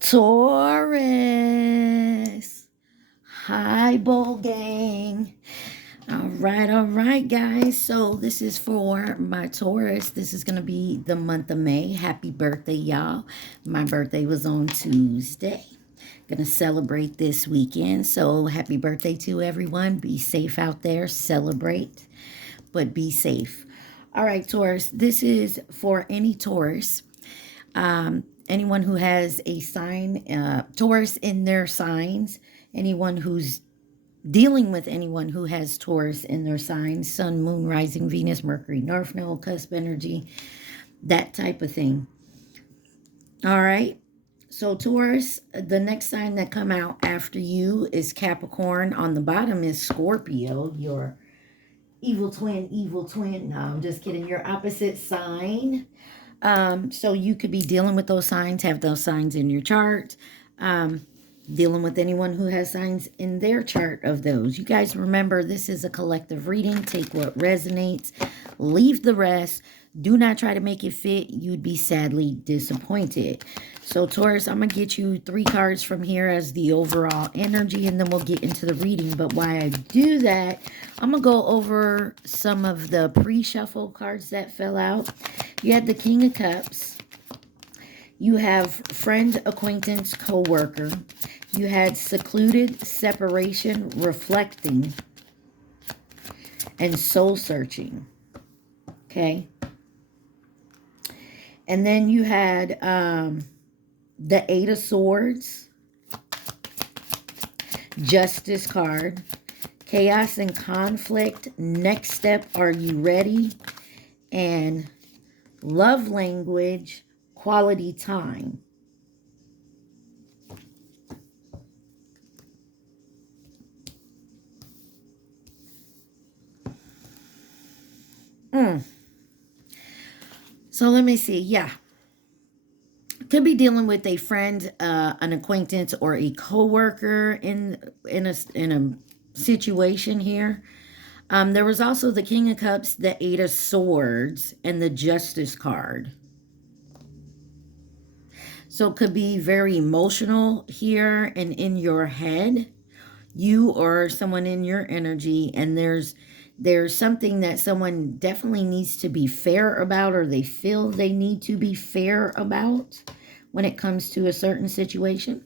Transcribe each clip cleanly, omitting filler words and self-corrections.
Taurus. Hi, Bowl Gang. All right, guys. So this is for my Taurus. This is going to be the month of May. Happy birthday, y'all. My birthday was on Tuesday. Gonna celebrate this weekend. So happy birthday to everyone. Be safe out there. Celebrate, but be safe. All right, Taurus. This is for any Taurus. Anyone who has a sign, Taurus in their signs, anyone who's dealing with anyone who has Taurus in their signs, Sun, Moon, Rising, Venus, Mercury, North Node, cusp energy, that type of thing. All right. So Taurus, the next sign that come out after you is Capricorn. On the bottom is Scorpio, your evil twin, evil twin. No, I'm just kidding. Your opposite sign. So you could be dealing with those signs, have those signs in your chart, dealing with anyone who has signs in their chart of those. You guys remember, this is a collective reading. Take what resonates, leave the rest. Do not try to make it fit. You'd be sadly disappointed. So Taurus, I'm going to get you 3 cards from here as the overall energy, and then we'll get into the reading. But while I do that, I'm going to go over some of the pre-shuffle cards that fell out. You had the King of Cups. You have friend, acquaintance, co-worker. You had secluded, separation, reflecting, and soul searching. Okay. And then you had the 8 of Swords, Justice card, chaos and conflict, next step, are you ready? And love language, quality time. So let me see. Yeah. Could be dealing with a friend, an acquaintance, or a coworker in a situation here. There was also the King of Cups, the 8 of Swords, and the Justice card. So it could be very emotional here and in your head, you or someone in your energy, and there's something that someone definitely needs to be fair about, or they feel they need to be fair about when it comes to a certain situation.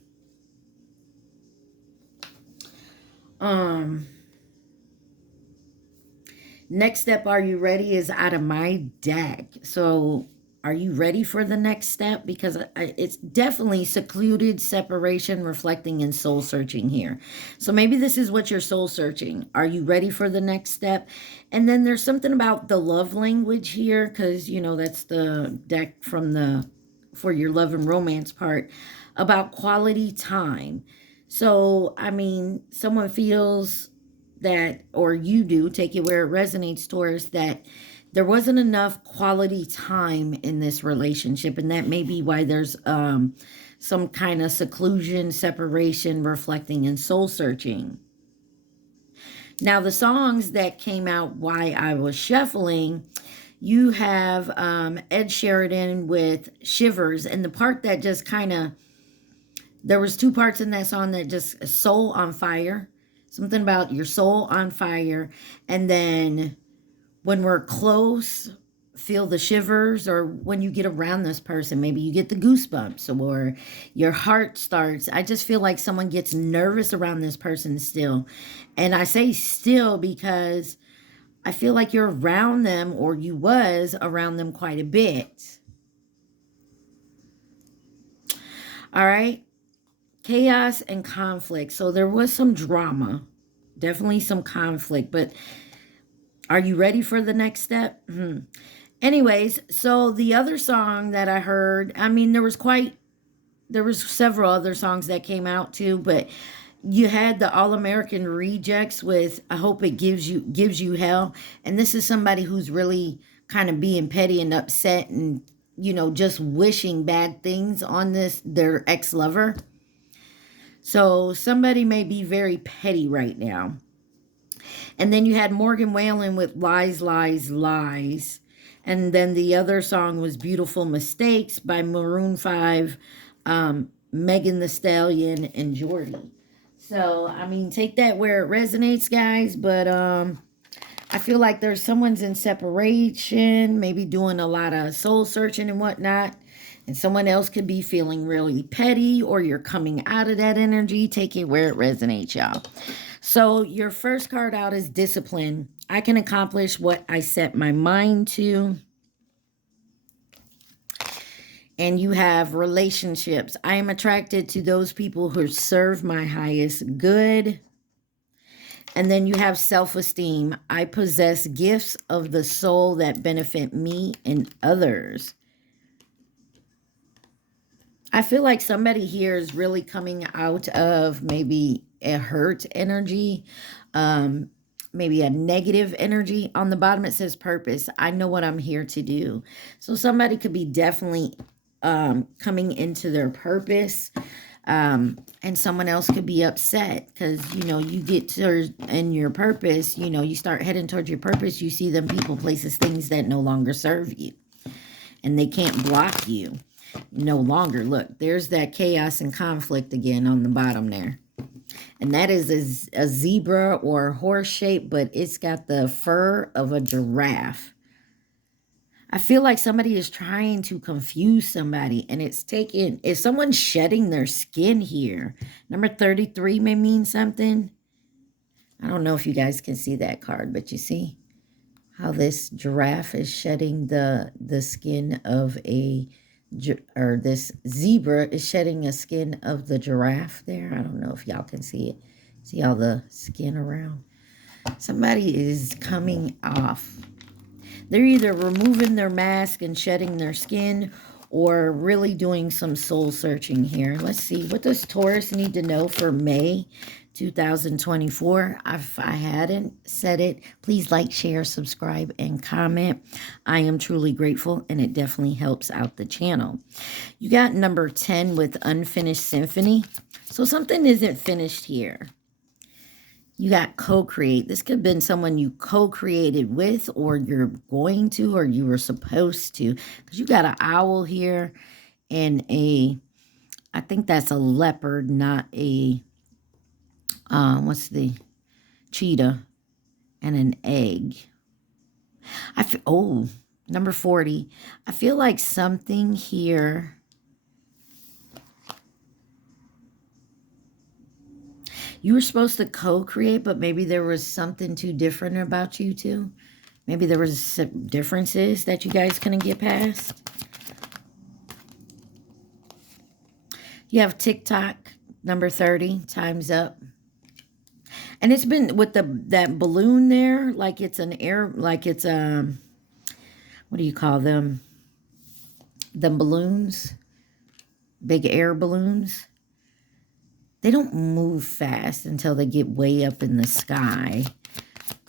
Next step, are you ready, is out of my deck. So are you ready for the next step? Because it's definitely secluded, separation, reflecting, and soul searching here. So maybe this is what you're soul searching. Are you ready for the next step? And then there's something about the love language here, because, you know, that's the deck from for your love and romance part, about quality time. So, I mean, someone feels that, or you do, take it where it resonates, Taurus, that there wasn't enough quality time in this relationship, and that may be why there's some kind of seclusion, separation, reflecting, and soul searching. Now, the songs that came out while I was shuffling, you have Ed Sheeran with Shivers, and the part that just kind of, there was 2 parts in that song that just, soul on fire, something about your soul on fire, and then when we're close, feel the shivers, or when you get around this person, maybe you get the goosebumps, or your heart starts. I just feel like someone gets nervous around this person still. And I say still because I feel like you're around them, or you was around them quite a bit. All right. Chaos and conflict. So there was some drama, definitely some conflict, but are you ready for the next step? Anyways, so the other song that I heard, I mean, there was several other songs that came out too, but you had the All-American Rejects with I Hope It Gives You Hell. And this is somebody who's really kind of being petty and upset and, you know, just wishing bad things on their ex-lover. So somebody may be very petty right now. And then you had Morgan Wallen with Lies, Lies, Lies. And then the other song was Beautiful Mistakes by Maroon 5. Megan Thee Stallion and Jordy. So, I mean, take that where it resonates, guys. But I feel like there's someone's in separation, maybe doing a lot of soul searching and whatnot. And someone else could be feeling really petty, or you're coming out of that energy. Take it where it resonates, y'all. So your first card out is discipline. I can accomplish what I set my mind to. And you have relationships. I am attracted to those people who serve my highest good. And then you have self-esteem. I possess gifts of the soul that benefit me and others. I feel like somebody here is really coming out of maybe a hurt energy, maybe a negative energy. On the bottom it says purpose. I know what I'm here to do. So somebody could be definitely coming into their purpose. And someone else could be upset because, you know, you get to in your purpose, you know, you start heading towards your purpose. You see them people, places, things that no longer serve you. And they can't block you no longer. Look, there's that chaos and conflict again on the bottom there. And that is a zebra or a horse shape, but it's got the fur of a giraffe. I feel like somebody is trying to confuse somebody, and it's taking, if someone's shedding their skin here, number 33 may mean something. I don't know if you guys can see that card, but you see how this giraffe is shedding the skin of a, or this zebra is shedding a skin of the giraffe there. I don't know if y'all can see it. See all the skin around? Somebody is coming off. They're either removing their mask and shedding their skin, or really doing some soul searching here. Let's see. What does Taurus need to know for May 2024? If I hadn't said it, please like, share, subscribe, and comment. I am truly grateful, and it definitely helps out the channel. You got number 10 with unfinished symphony. So something isn't finished here. You got co-create. This could have been someone you co-created with, or you're going to, or you were supposed to. Because you got an owl here and a, I think that's a leopard, not a, what's the, cheetah, and an egg. I feel, oh, number 40. I feel like something here. You were supposed to co-create, but maybe there was something too different about you two. Maybe there was some differences that you guys couldn't get past. You have TikTok, number 30, time's up. And it's been with that balloon there, like it's an air, like it's what do you call them? The balloons, big air balloons. They don't move fast until they get way up in the sky.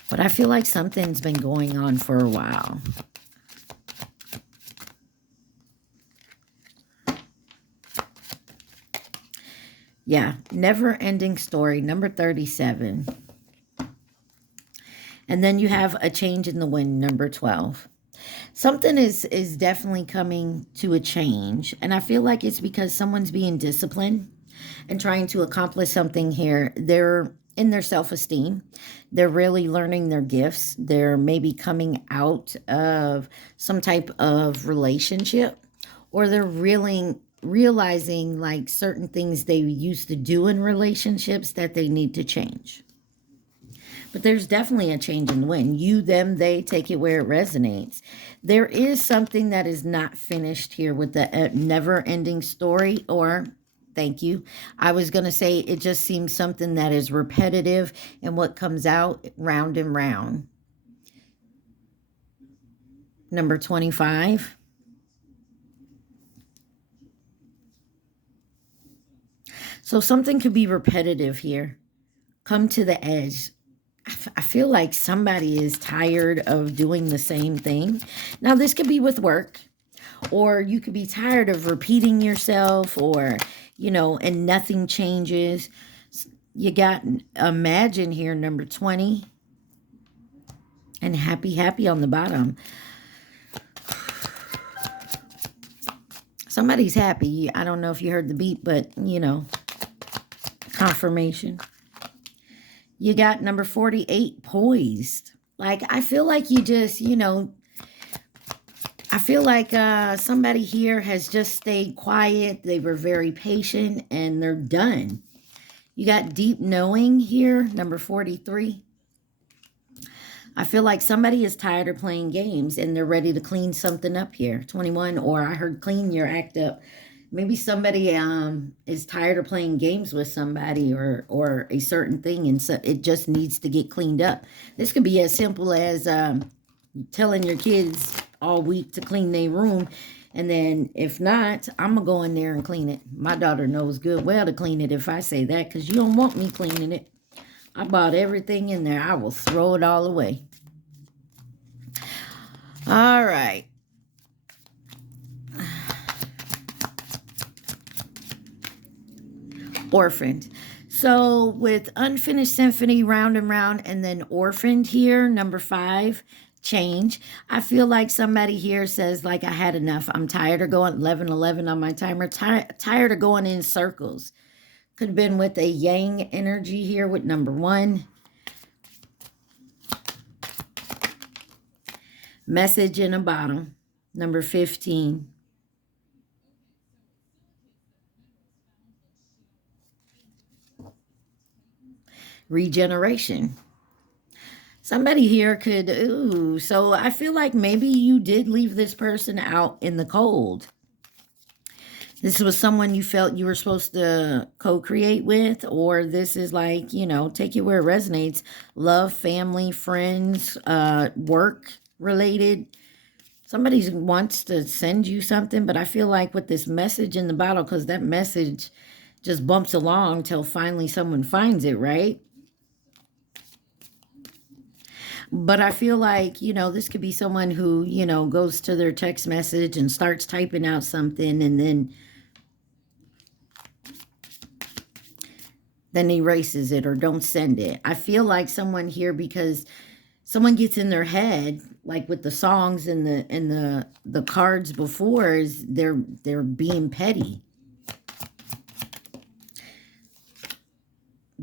But I feel like something's been going on for a while. Yeah, never-ending story, number 37. And then you have a change in the wind, number 12. Something is definitely coming to a change. And I feel like it's because someone's being disciplined and trying to accomplish something here. They're in their self-esteem. They're really learning their gifts. They're maybe coming out of some type of relationship, or they're really realizing like certain things they used to do in relationships that they need to change. But there's definitely a change in the wind. You, them, they, take it where it resonates. There is something that is not finished here with the never-ending story, or thank you. I was going to say it just seems something that is repetitive, and what comes out round and round. Number 25. So something could be repetitive here. Come to the edge. I feel like somebody is tired of doing the same thing. Now, this could be with work, or you could be tired of repeating yourself, or, you know, and nothing changes. You got imagine here, number 20, and happy on the bottom. Somebody's happy. I don't know if you heard the beep, but, you know, confirmation. You got number 48, poised. Like, I feel like you just, you know, I feel like somebody here has just stayed quiet. They were very patient and they're done. You got deep knowing here, number 43. I feel like somebody is tired of playing games and they're ready to clean something up here. 21, or I heard clean your act up. Maybe somebody is tired of playing games with somebody or a certain thing, and so it just needs to get cleaned up. This could be as simple as telling your kids all week to clean their room, and then if not, I'm going to go in there and clean it. My daughter knows good well to clean it if I say that, because you don't want me cleaning it. I bought everything in there. I will throw it all away. All right. Orphaned. So with unfinished symphony, round and round, and then orphaned here, number 5, change. I feel like somebody here says, like, I had enough. I'm tired of going 11 on my timer. Tired of going in circles. Could have been with a yang energy here with number 1. Message in a bottle, number 15. Regeneration. Somebody here could, ooh, so I feel like maybe you did leave this person out in the cold. This was someone you felt you were supposed to co-create with, or this is like, you know, take it where it resonates. Love, family, friends, work related. Somebody wants to send you something, but I feel like with this message in the bottle, because that message just bumps along till finally someone finds it, right? But I feel like, you know, this could be someone who, you know, goes to their text message and starts typing out something and then erases it or don't send it. I feel like someone here, because someone gets in their head, like with the songs and the cards before, is they're being petty.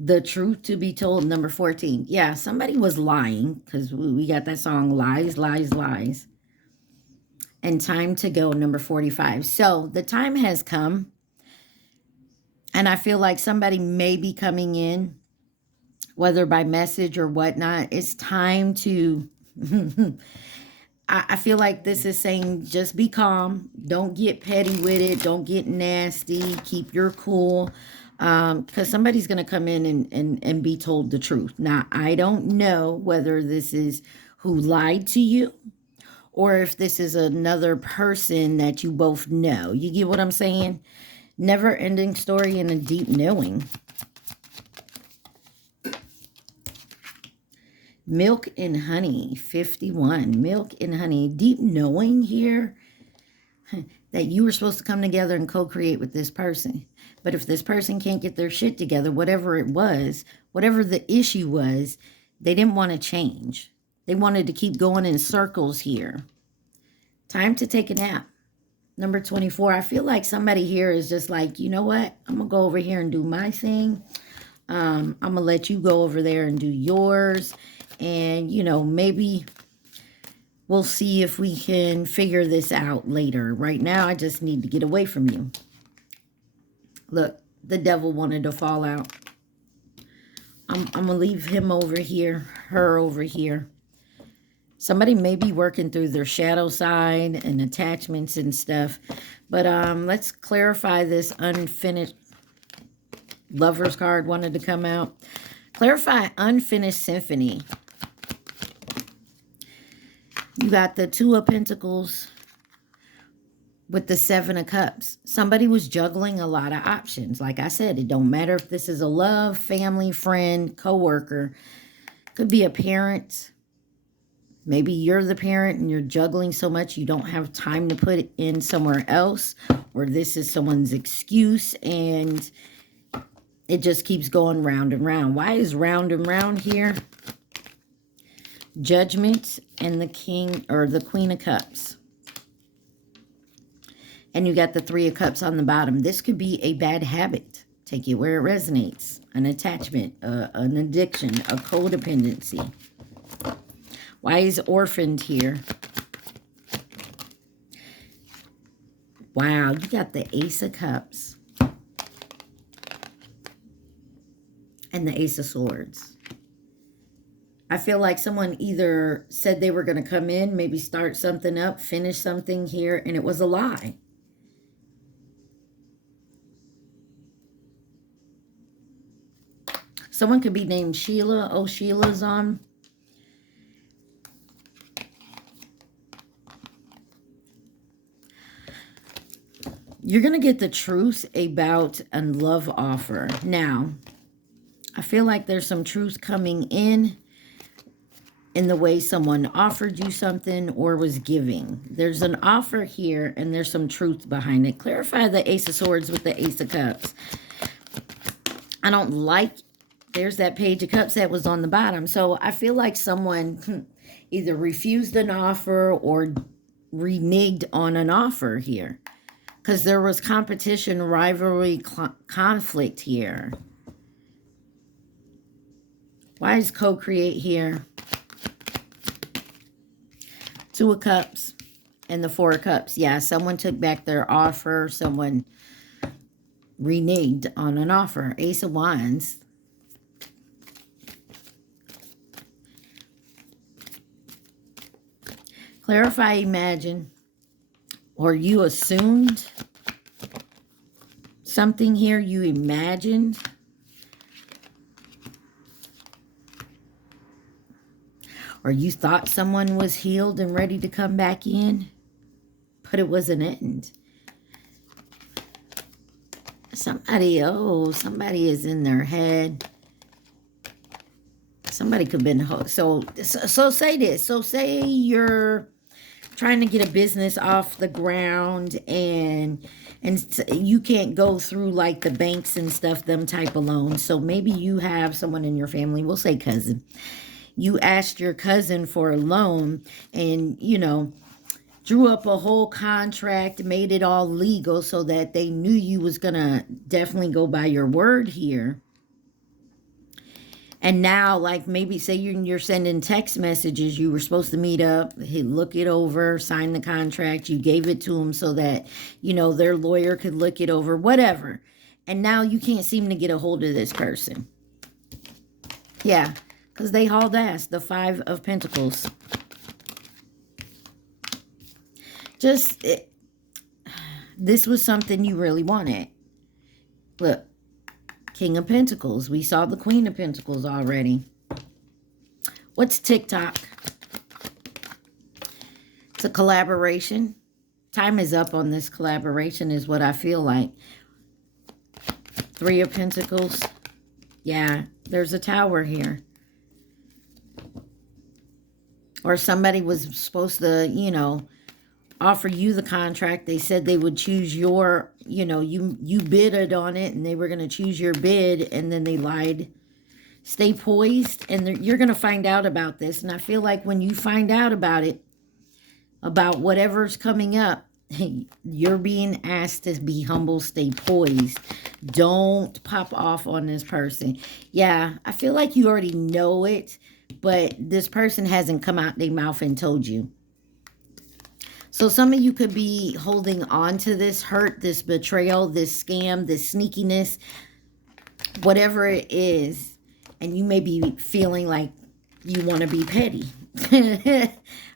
The truth to be told, number 14. Yeah, somebody was lying, because we got that song, Lies, Lies, Lies. And time to go, number 45. So the time has come. And I feel like somebody may be coming in, whether by message or whatnot. It's time to... I feel like this is saying just be calm. Don't get petty with it. Don't get nasty. Keep your cool. Because somebody's going to come in and be told the truth. Now, I don't know whether this is who lied to you or if this is another person that you both know. You get what I'm saying? Never-ending story and a deep knowing. Milk and honey, 51. Milk and honey. Deep knowing here that you were supposed to come together and co-create with this person. But if this person can't get their shit together, whatever it was, whatever the issue was, they didn't want to change. They wanted to keep going in circles here. Time to take a nap. Number 24. I feel like somebody here is just like, you know what? I'm going to go over here and do my thing. I'm going to let you go over there and do yours. And, you know, maybe we'll see if we can figure this out later. Right now, I just need to get away from you. Look, the devil wanted to fall out. I'm going to leave him over here, her over here. Somebody may be working through their shadow side and attachments and stuff. But let's clarify this unfinished. Lover's card wanted to come out. Clarify unfinished symphony. You got the 2 of Pentacles with the 7 of Cups. Somebody was juggling a lot of options. Like I said, it don't matter if this is a love, family, friend, coworker. Could be a parent. Maybe you're the parent and you're juggling so much you don't have time to put it in somewhere else. Or this is someone's excuse and it just keeps going round and round. Why is round and round here? Judgment and the King or the Queen of Cups. And you got the Three of Cups on the bottom. This could be a bad habit. Take it where it resonates. An attachment, an addiction, a codependency. Why is orphaned here? Wow, you got the Ace of Cups. And the Ace of Swords. I feel like someone either said they were going to come in, maybe start something up, finish something here, and it was a lie. Someone could be named Sheila. Oh, Sheila's on. You're going to get the truth about a love offer. Now, I feel like there's some truth coming in the way someone offered you something or was giving. There's an offer here and there's some truth behind it. Clarify the Ace of Swords with the Ace of Cups. I don't like, there's that Page of Cups that was on the bottom. So I feel like someone either refused an offer or reneged on an offer here. Because there was competition, rivalry, conflict here. Why is co-create here? Two of Cups and the Four of Cups. Yeah, someone took back their offer. Someone reneged on an offer. Ace of Wands. Clarify, imagine. Or you assumed something here. You imagined. Or you thought someone was healed and ready to come back in, but it was an end. Somebody is in their head. Somebody could have been, so say this. So say you're trying to get a business off the ground and you can't go through like the banks and stuff, them type of loans. So maybe you have someone in your family, we'll say cousin. You asked your cousin for a loan and, you know, drew up a whole contract, made it all legal so that they knew you was going to definitely go by your word here. And now, like, maybe say you're sending text messages. You were supposed to meet up, look it over, sign the contract. You gave it to them so that, you know, their lawyer could look it over, whatever. And now you can't seem to get a hold of this person. Yeah, because they hauled ass. The Five of Pentacles. This was something you really wanted. Look. King of Pentacles. We saw the Queen of Pentacles already. What's TikTok? It's a collaboration. Time is up on this collaboration is what I feel like. Three of Pentacles. Yeah, there's a tower here. Or somebody was supposed to, you know, offer you the contract. They said they would choose your, you know, you bidded on it and they were going to choose your bid and then they lied. Stay poised and you're going to find out about this. And I feel like when you find out about it, about whatever's coming up, you're being asked to be humble, stay poised. Don't pop off on this person. Yeah, I feel like you already know it, but this person hasn't come out their mouth and told you. So some of you could be holding on to this hurt, this betrayal, this scam, this sneakiness, whatever it is. And you may be feeling like you want to be petty.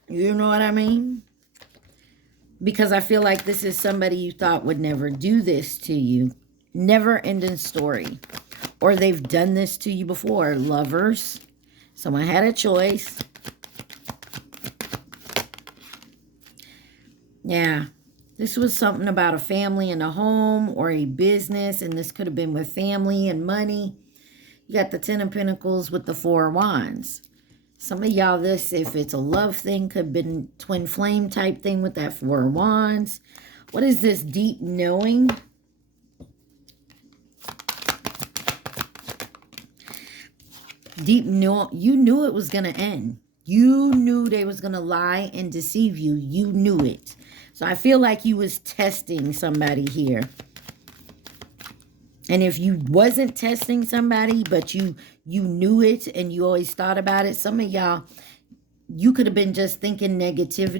You know what I mean? Because I feel like this is somebody you thought would never do this to you. Never ending story. Or they've done this to you before. Lovers. Someone had a choice. Yeah, this was something about a family and a home or a business, and this could have been with family and money. You got the Ten of Pentacles with the Four of Wands. Some of y'all, this, if it's a love thing, could have been twin flame type thing with that Four of Wands. What is this deep knowing? Deep know, you knew it was going to end. You knew they was going to lie and deceive you. You knew it. So I feel like you was testing somebody here. And if you wasn't testing somebody, but you knew it and you always thought about it, some of y'all, you could have been just thinking negative.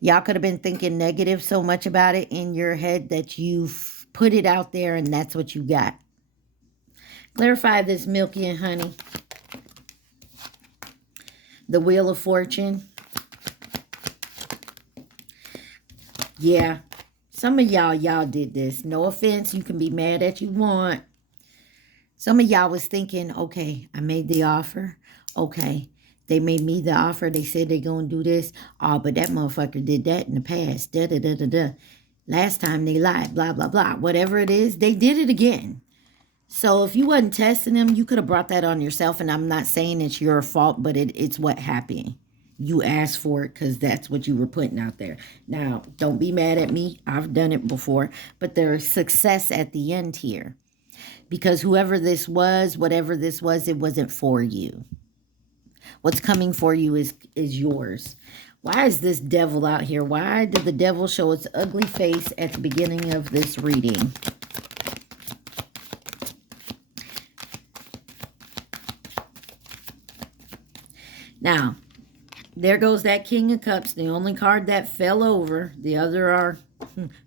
Y'all could have been thinking negative so much about it in your head that you've put it out there and that's what you got. Clarify this, Milky and Honey. The Wheel of Fortune. Yeah. Some of y'all did this. No offense. You can be mad at you want. Some of y'all was thinking, okay, I made the offer. Okay. They made me the offer. They said they're going to do this. Oh, but that motherfucker did that in the past. Da-da-da-da-da. Last time they lied. Blah, blah, blah. Whatever it is, they did it again. So if you wasn't testing them, you could have brought that on yourself. And I'm not saying it's your fault, but it's what happened. You asked for it because that's what you were putting out there. Now, don't be mad at me. I've done it before. But there's success at the end here. Because whoever this was, whatever this was, it wasn't for you. What's coming for you is yours. Why is this devil out here? Why did the devil show its ugly face at the beginning of this reading? Now, there goes that King of Cups, the only card that fell over. The other are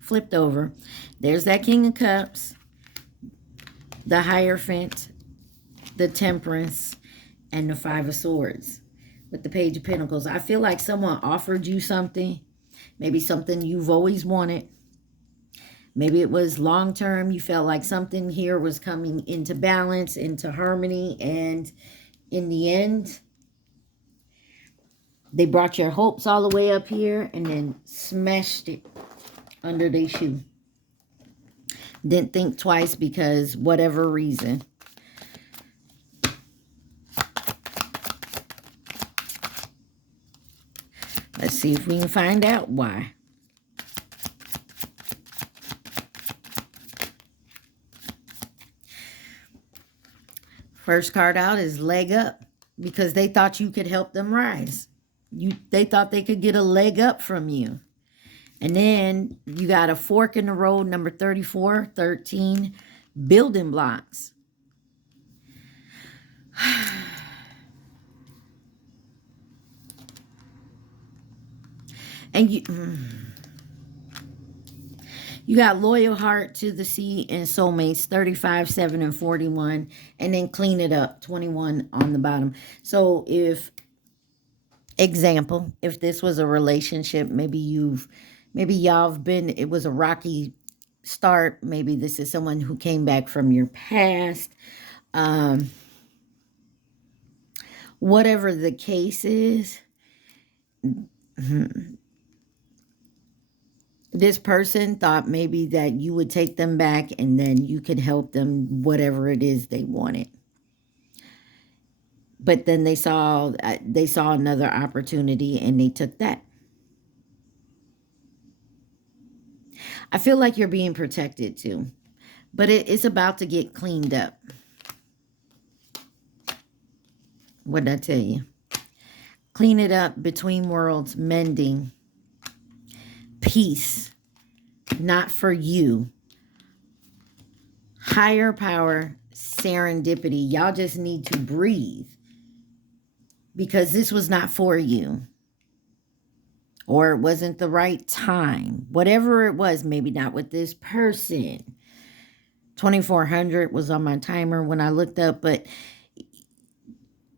flipped over. There's that King of Cups, the Hierophant, the Temperance, and the Five of Swords with the Page of Pentacles. I feel like someone offered you something, maybe something you've always wanted. Maybe it was long-term. You felt like something here was coming into balance, into harmony, and in the end, they brought your hopes all the way up here and then smashed it under their shoe. Didn't think twice because whatever reason. Let's see if we can find out why. First card out is leg up because they thought you could help them rise. They thought they could get a leg up from you. And then you got a fork in the road, number 34, 13, building blocks. And you got loyal heart to the sea and soulmates, 35, 7, and 41. And then clean it up, 21 on the bottom. So if, example, if this was a relationship, maybe y'all have been, it was a rocky start. Maybe this is someone who came back from your past. Whatever the case is, this person thought maybe that you would take them back and then you could help them, whatever it is they wanted. But then they saw another opportunity and they took that. I feel like you're being protected too. But it's about to get cleaned up. What did I tell you? Clean it up, between worlds, mending, peace, not for you. Higher power, serendipity. Y'all just need to breathe. Because this was not for you. Or it wasn't the right time. Whatever it was, maybe not with this person. 2400 was on my timer when I looked up. But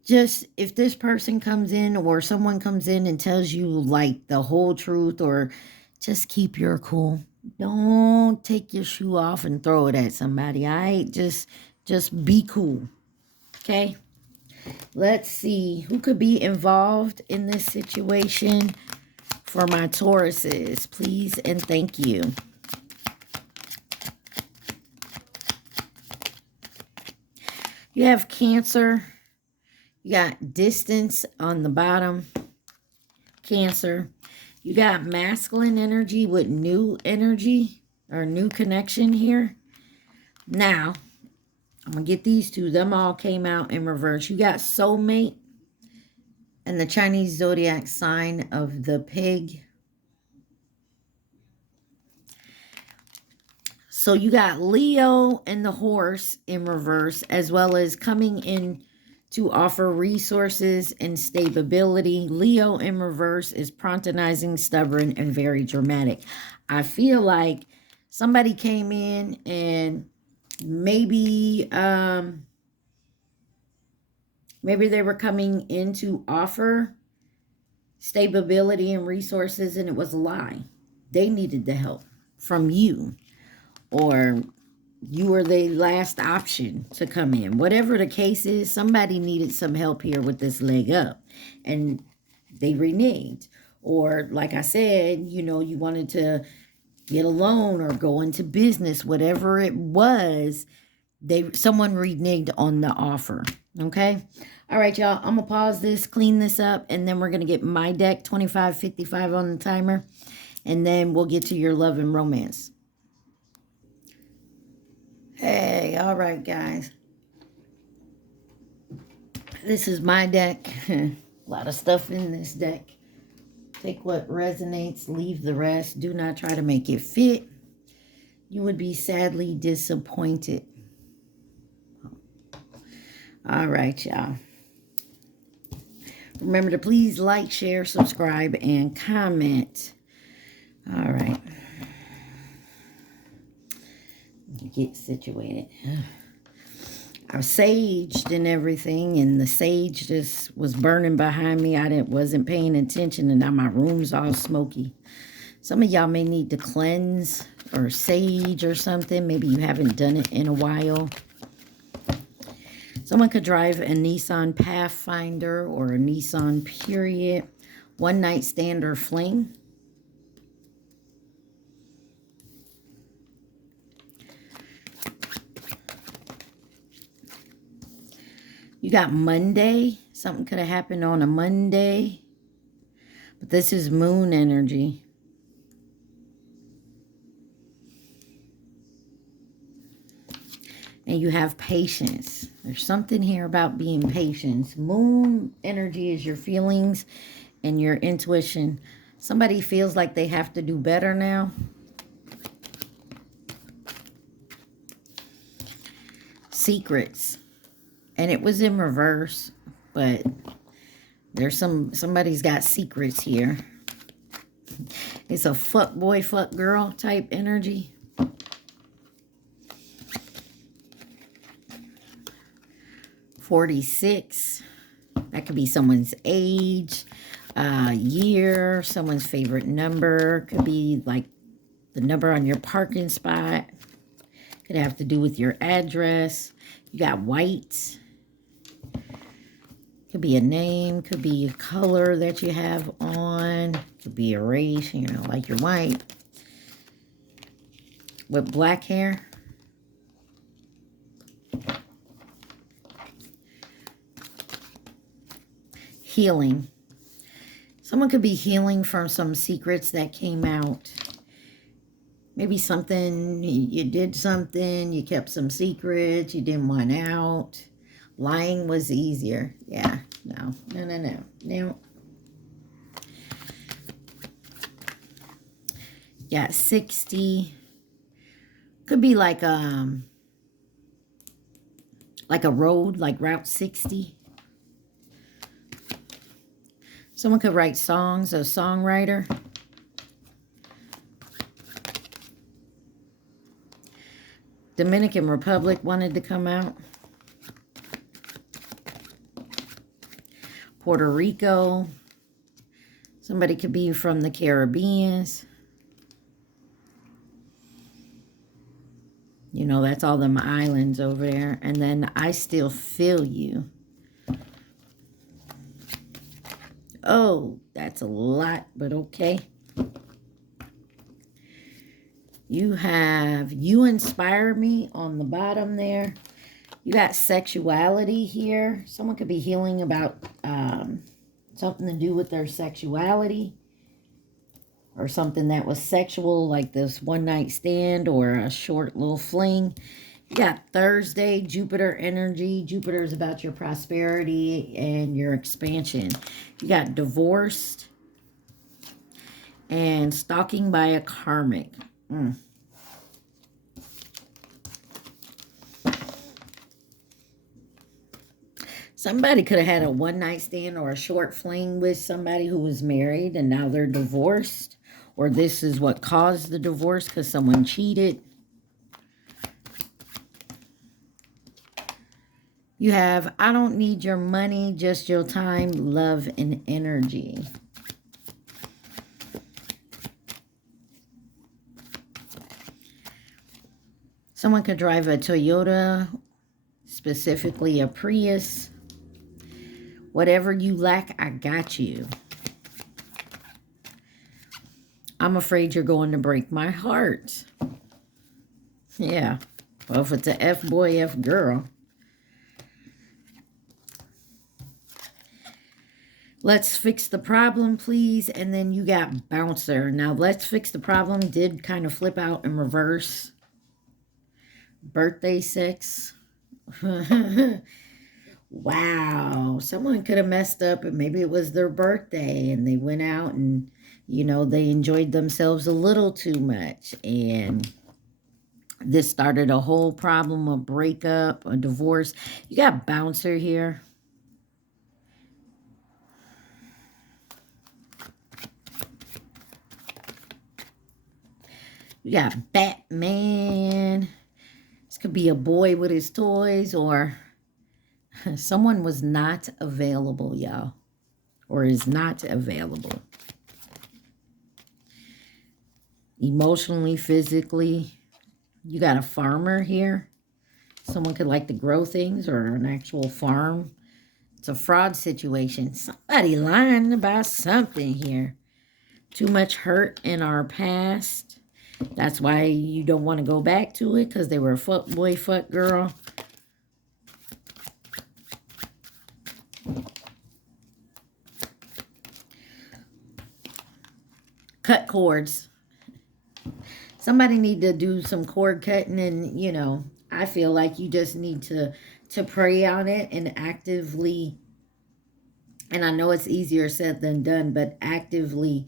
just if this person comes in or someone comes in and tells you like the whole truth, or just keep your cool. Don't take your shoe off and throw it at somebody. All right? Just be cool. Okay? Let's see who could be involved in this situation for my Tauruses. Please and thank you. You have Cancer. You got distance on the bottom. Cancer. You got masculine energy with new energy or new connection here. Now, I'm going to get these two. Them all came out in reverse. You got soulmate. and the Chinese zodiac sign of the pig. So you got Leo and the horse in reverse, as well as coming in to offer resources and stability. Leo in reverse is fraternizing, stubborn, and very dramatic. I feel like somebody came in and maybe maybe they were coming in to offer stability and resources, and it was a lie. They needed the help from you, or you were the last option to come in. Whatever the case is, somebody needed some help here with this leg up, and they reneged. Or like I said, you know, you wanted to get a loan or go into business, whatever it was, someone reneged on the offer. Okay. All right, y'all. I'm gonna pause this, clean this up, and then we're gonna get my deck 2555 on the timer, and then we'll get to your love and romance. Hey, all right, guys. This is my deck. A lot of stuff in this deck. Take what resonates, leave the rest. Do not try to make it fit. You would be sadly disappointed. All right, y'all. Remember to please like, share, subscribe, and comment. All right. Get situated. I saged and everything, and the sage just was burning behind me. I wasn't paying attention, and now my room's all smoky. Some of y'all may need to cleanse or sage or something. Maybe you haven't done it in a while. Someone could drive a Nissan Pathfinder or a Nissan Period. One night stand or fling. You got Monday. Something could have happened on a Monday. But this is moon energy. And you have patience. There's something here about being patient. Moon energy is your feelings and your intuition. Somebody feels like they have to do better now. Secrets. And it was in reverse, but there's somebody's got secrets here. It's a fuck boy, fuck girl type energy. (46). That could be someone's age, year, someone's favorite number. Could be like the number on your parking spot. Could have to do with your address. You got white. Could be a name, could be a color that you have on, could be a race, you know, like you're white. With black hair. Healing. Someone could be healing from some secrets that came out. Maybe something, you did something, you kept some secrets, you didn't want out. Lying was easier. Yeah. No. Yeah, 60. Could be like a road, like Route 60. Someone could write songs, a songwriter. Dominican Republic wanted to come out. Puerto Rico. Somebody could be from the Caribbean. You know, that's all them islands over there. And then I still feel you. Oh, that's a lot, but okay. You have You Inspire Me on the bottom there. You got sexuality here. Someone could be healing about something to do with their sexuality. Or something that was sexual, like this one night stand or a short little fling. You got Thursday, Jupiter energy. Jupiter is about your prosperity and your expansion. You got divorced and stalking by a karmic. Somebody could have had a one-night stand or a short fling with somebody who was married and now they're divorced. Or this is what caused the divorce because someone cheated. You have, I don't need your money, just your time, love, and energy. Someone could drive a Toyota, specifically a Prius. Whatever you lack, I got you. I'm afraid you're going to break my heart. Yeah. Well, if it's a F-boy, F-girl. Let's fix the problem, please. And then you got bouncer. Now, let's fix the problem did kind of flip out in reverse. Birthday sex. Wow. Someone could have messed up and maybe it was their birthday and they went out and, you know, they enjoyed themselves a little too much. And this started a whole problem, a breakup, a divorce. You got bouncer here. You got Batman. This could be a boy with his toys or someone was not available, y'all. Or is not available. Emotionally, physically. You got a farmer here. Someone could like to grow things or an actual farm. It's a fraud situation. Somebody lying about something here. Too much hurt in our past. That's why you don't want to go back to it because they were a fuck boy, fuck girl. Cut cords. Somebody need to do some cord cutting and, you know, I feel like you just need to pray on it and actively, and I know it's easier said than done, but actively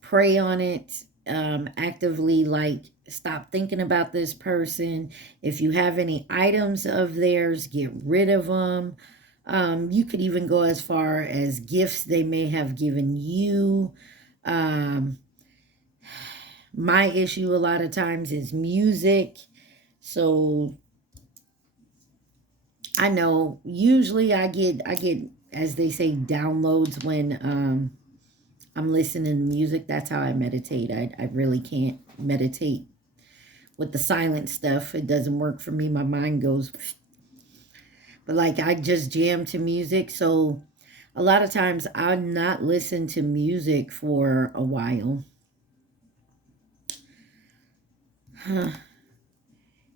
pray on it, actively like stop thinking about this person. If you have any items of theirs, get rid of them. You could even go as far as gifts they may have given you. My issue a lot of times is music. So I know usually I get, as they say, downloads when I'm listening to music. That's how I meditate. I really can't meditate with the silent stuff. It doesn't work for me. My mind goes. But like I just jam to music. So a lot of times I'm not listen to music for a while.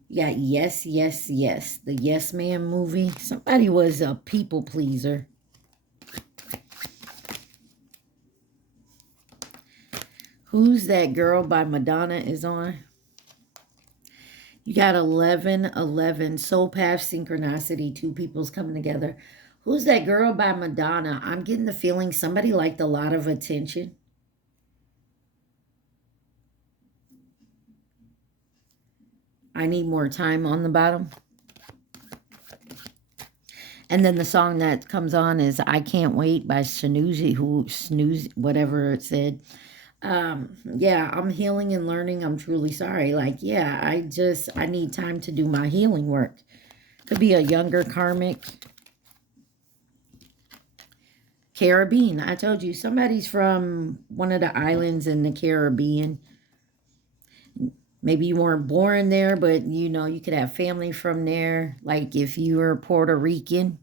Yeah, yes, yes, yes. The Yes Man movie. Somebody was a people pleaser. Who's That Girl by Madonna is on. You got 1111, soul path synchronicity, two people's coming together. Who's That Girl by Madonna? I'm getting the feeling somebody liked a lot of attention. I Need More Time on the bottom. And then the song that comes on is I Can't Wait by Snooze, whatever it said. Yeah, I'm healing and learning. I'm truly sorry. Like, yeah, I need time to do my healing work. Could be a younger karmic. Caribbean. I told you, somebody's from one of the islands in the Caribbean. Maybe you weren't born there, but, you know, you could have family from there. Like if you were Puerto Rican.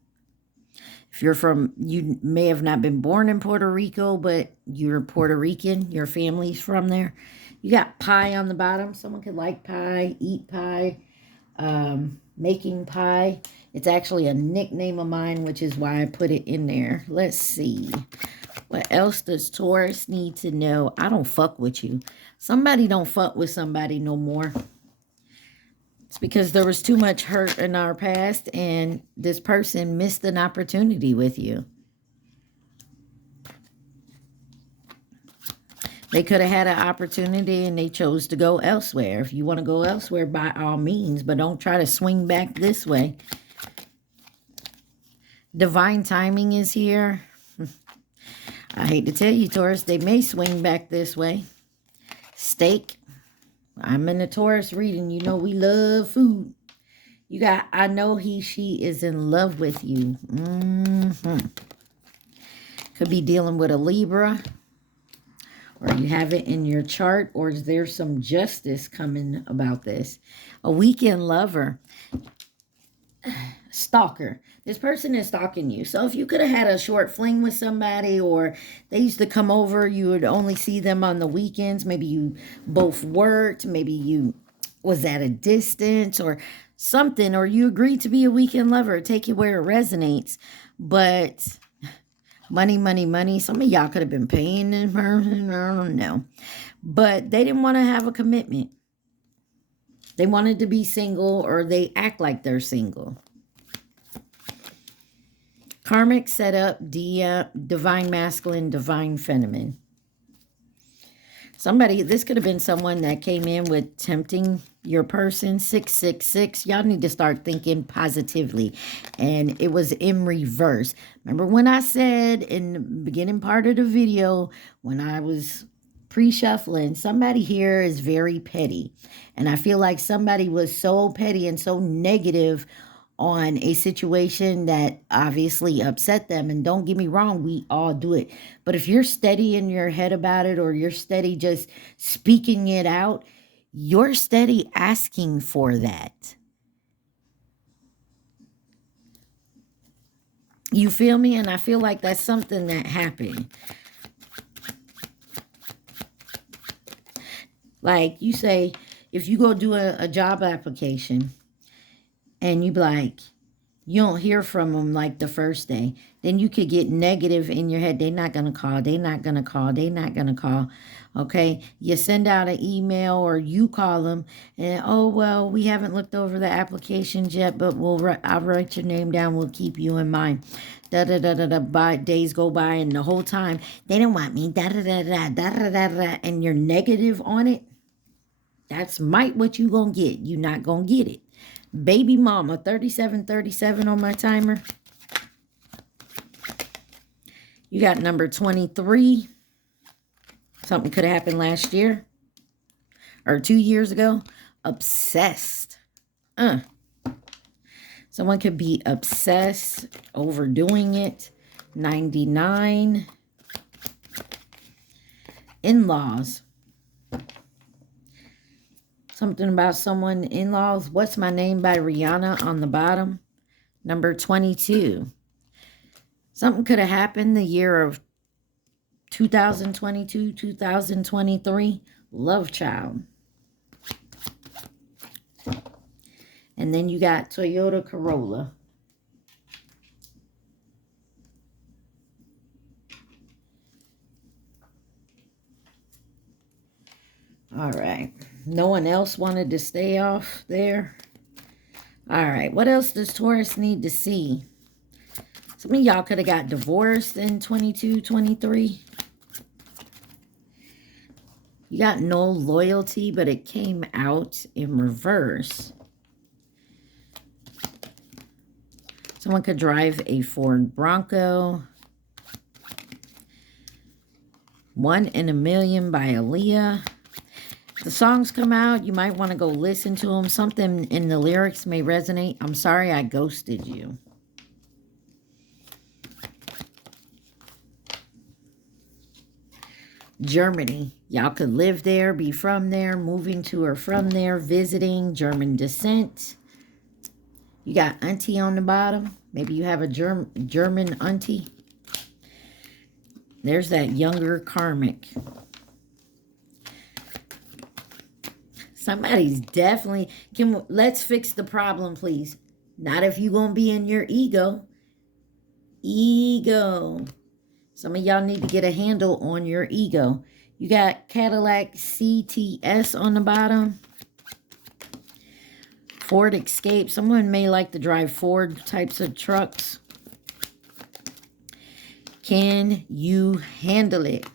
If you're from, you may have not been born in Puerto Rico, but you're Puerto Rican. Your family's from there. You got pie on the bottom. Someone could like pie, eat pie, making pie. It's actually a nickname of mine, which is why I put it in there. Let's see. What else does Taurus need to know? I don't fuck with you. Somebody don't fuck with somebody no more. It's because there was too much hurt in our past and this person missed an opportunity with you. They could have had an opportunity and they chose to go elsewhere. If you want to go elsewhere, by all means, but don't try to swing back this way. Divine timing is here. I hate to tell you, Taurus, they may swing back this way. Steak. I'm in a Taurus reading. You know we love food. You got, I know he, she is in love with you. Could be dealing with a Libra. Or you have it in your chart. Or is there some justice coming about this? A weekend lover. Stalker. This person is stalking you. So if you could have had a short fling with somebody, or they used to come over, you would only see them on the weekends. Maybe you both worked. Maybe you was at a distance or something, or you agreed to be a weekend lover. Take it where it resonates. But money, money, money. Some of y'all could have been paying this person. I don't know. But they didn't want to have a commitment. They wanted to be single, or they act like they're single. Karmic setup, divine masculine, divine feminine. Somebody, this could have been someone that came in with tempting your person. 666. Y'all need to start thinking positively. And it was in reverse. Remember when I said in the beginning part of the video, when I was pre-shuffling, somebody here is very petty. And I feel like somebody was so petty and so negative on a situation that obviously upset them. And don't get me wrong, we all do it. But if you're steady in your head about it, or you're steady just speaking it out, you're steady asking for that. You feel me? And I feel like that's something that happened. Like you say, if you go do a job application and you be like, you don't hear from them like the first day, then you could get negative in your head. They're not going to call. They're not going to call. They're not going to call. Okay. You send out an email or you call them and, oh, well, we haven't looked over the applications yet, but I'll write your name down. We'll keep you in mind. Days go by and the whole time they don't want me. And you're negative on it. That's what you going to get. You're not going to get it. Baby mama, 3737 on my timer. You got number 23. Something could have happened last year or 2 years ago. Obsessed. Someone could be obsessed, overdoing it. 99. In-laws. Something about someone, in-laws. What's My Name by Rihanna on the bottom. Number 22. Something could have happened the year of 2022, 2023. Love child. And then you got Toyota Corolla. All right. No one else wanted to stay off there. All right. What else does Taurus need to see? Some of y'all could have got divorced in 22, 23. You got no loyalty, but it came out in reverse. Someone could drive a Ford Bronco. 1 in a Million by Aaliyah. The songs come out, you might want to go listen to them. Something in the lyrics may resonate. I'm sorry I ghosted you. Germany. Y'all could live there, be from there, moving to or from there, visiting, German descent. You got auntie on the bottom. Maybe you have a German auntie. There's that younger karmic. Somebody's definitely, let's fix the problem, please. Not if you're going to be in your ego. Ego. Some of y'all need to get a handle on your ego. You got Cadillac CTS on the bottom. Ford Escape. Someone may like to drive Ford types of trucks. Can you handle it?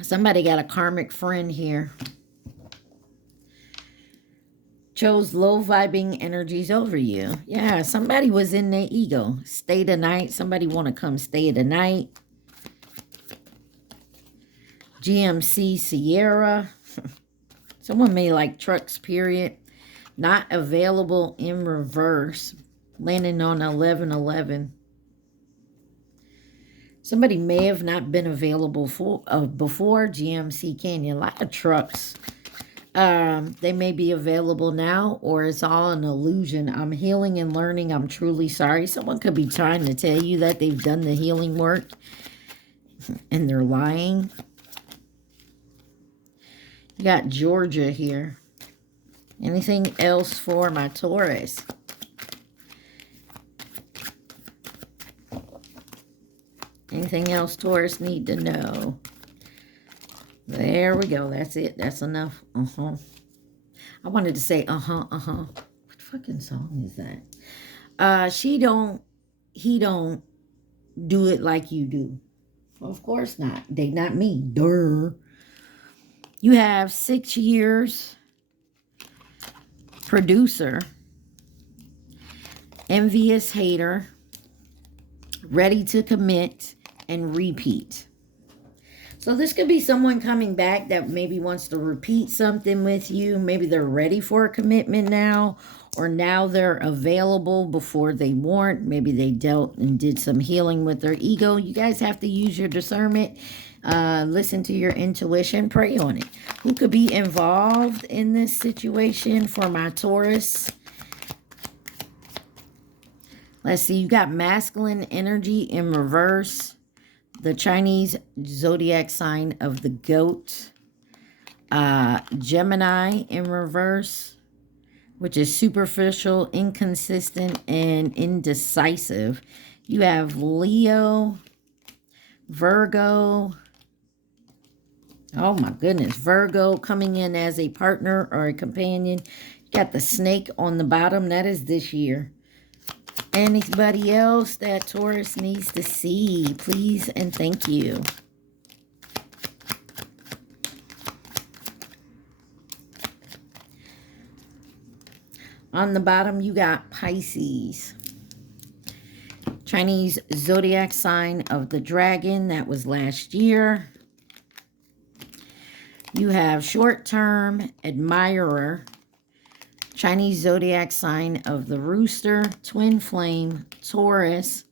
Somebody got a karmic friend here. Chose low vibing energies over you. Yeah, somebody was in their ego. Stay the night. Somebody want to come stay the night. GMC Sierra. Someone may like trucks, period. Not available in reverse. Landing on 1111. Somebody may have not been available before GMC Canyon. A lot of trucks. They may be available now, or it's all an illusion. I'm healing and learning. I'm truly sorry. Someone could be trying to tell you that they've done the healing work and they're lying. You got Georgia here. Anything else for my Taurus? Anything else Taurus need to know? There we go. That's it. That's enough. I wanted to say What fucking song is that? He don't do it like you do. Well, of course not. They not me. Duh. You have 6 years. Producer. Envious hater. Ready to commit and repeat. So this could be someone coming back that maybe wants to repeat something with you. Maybe they're ready for a commitment now, or now they're available before they weren't. Maybe they dealt and did some healing with their ego. You guys have to use your discernment. Listen to your intuition. Pray on it. Who could be involved in this situation for my Taurus? Let's see. You got masculine energy in reverse. The Chinese zodiac sign of the goat. Gemini in reverse, which is superficial, inconsistent, and indecisive. You have Leo, Virgo. Oh my goodness. Virgo coming in as a partner or a companion. You got the snake on the bottom. That is this year. Anybody else that Taurus needs to see, please and thank you. On the bottom, you got Pisces. Chinese zodiac sign of the dragon. That was last year. You have short-term admirer. Chinese zodiac sign of the rooster, twin flame, Taurus,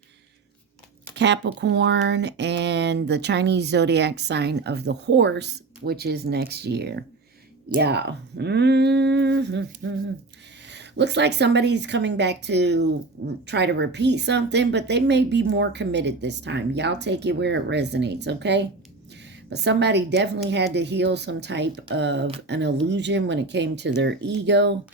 Capricorn, and the Chinese zodiac sign of the horse, which is next year. Yeah. Looks like somebody's coming back to try to repeat something, but they may be more committed this time. Y'all take it where it resonates, okay? But somebody definitely had to heal some type of an illusion when it came to their ego.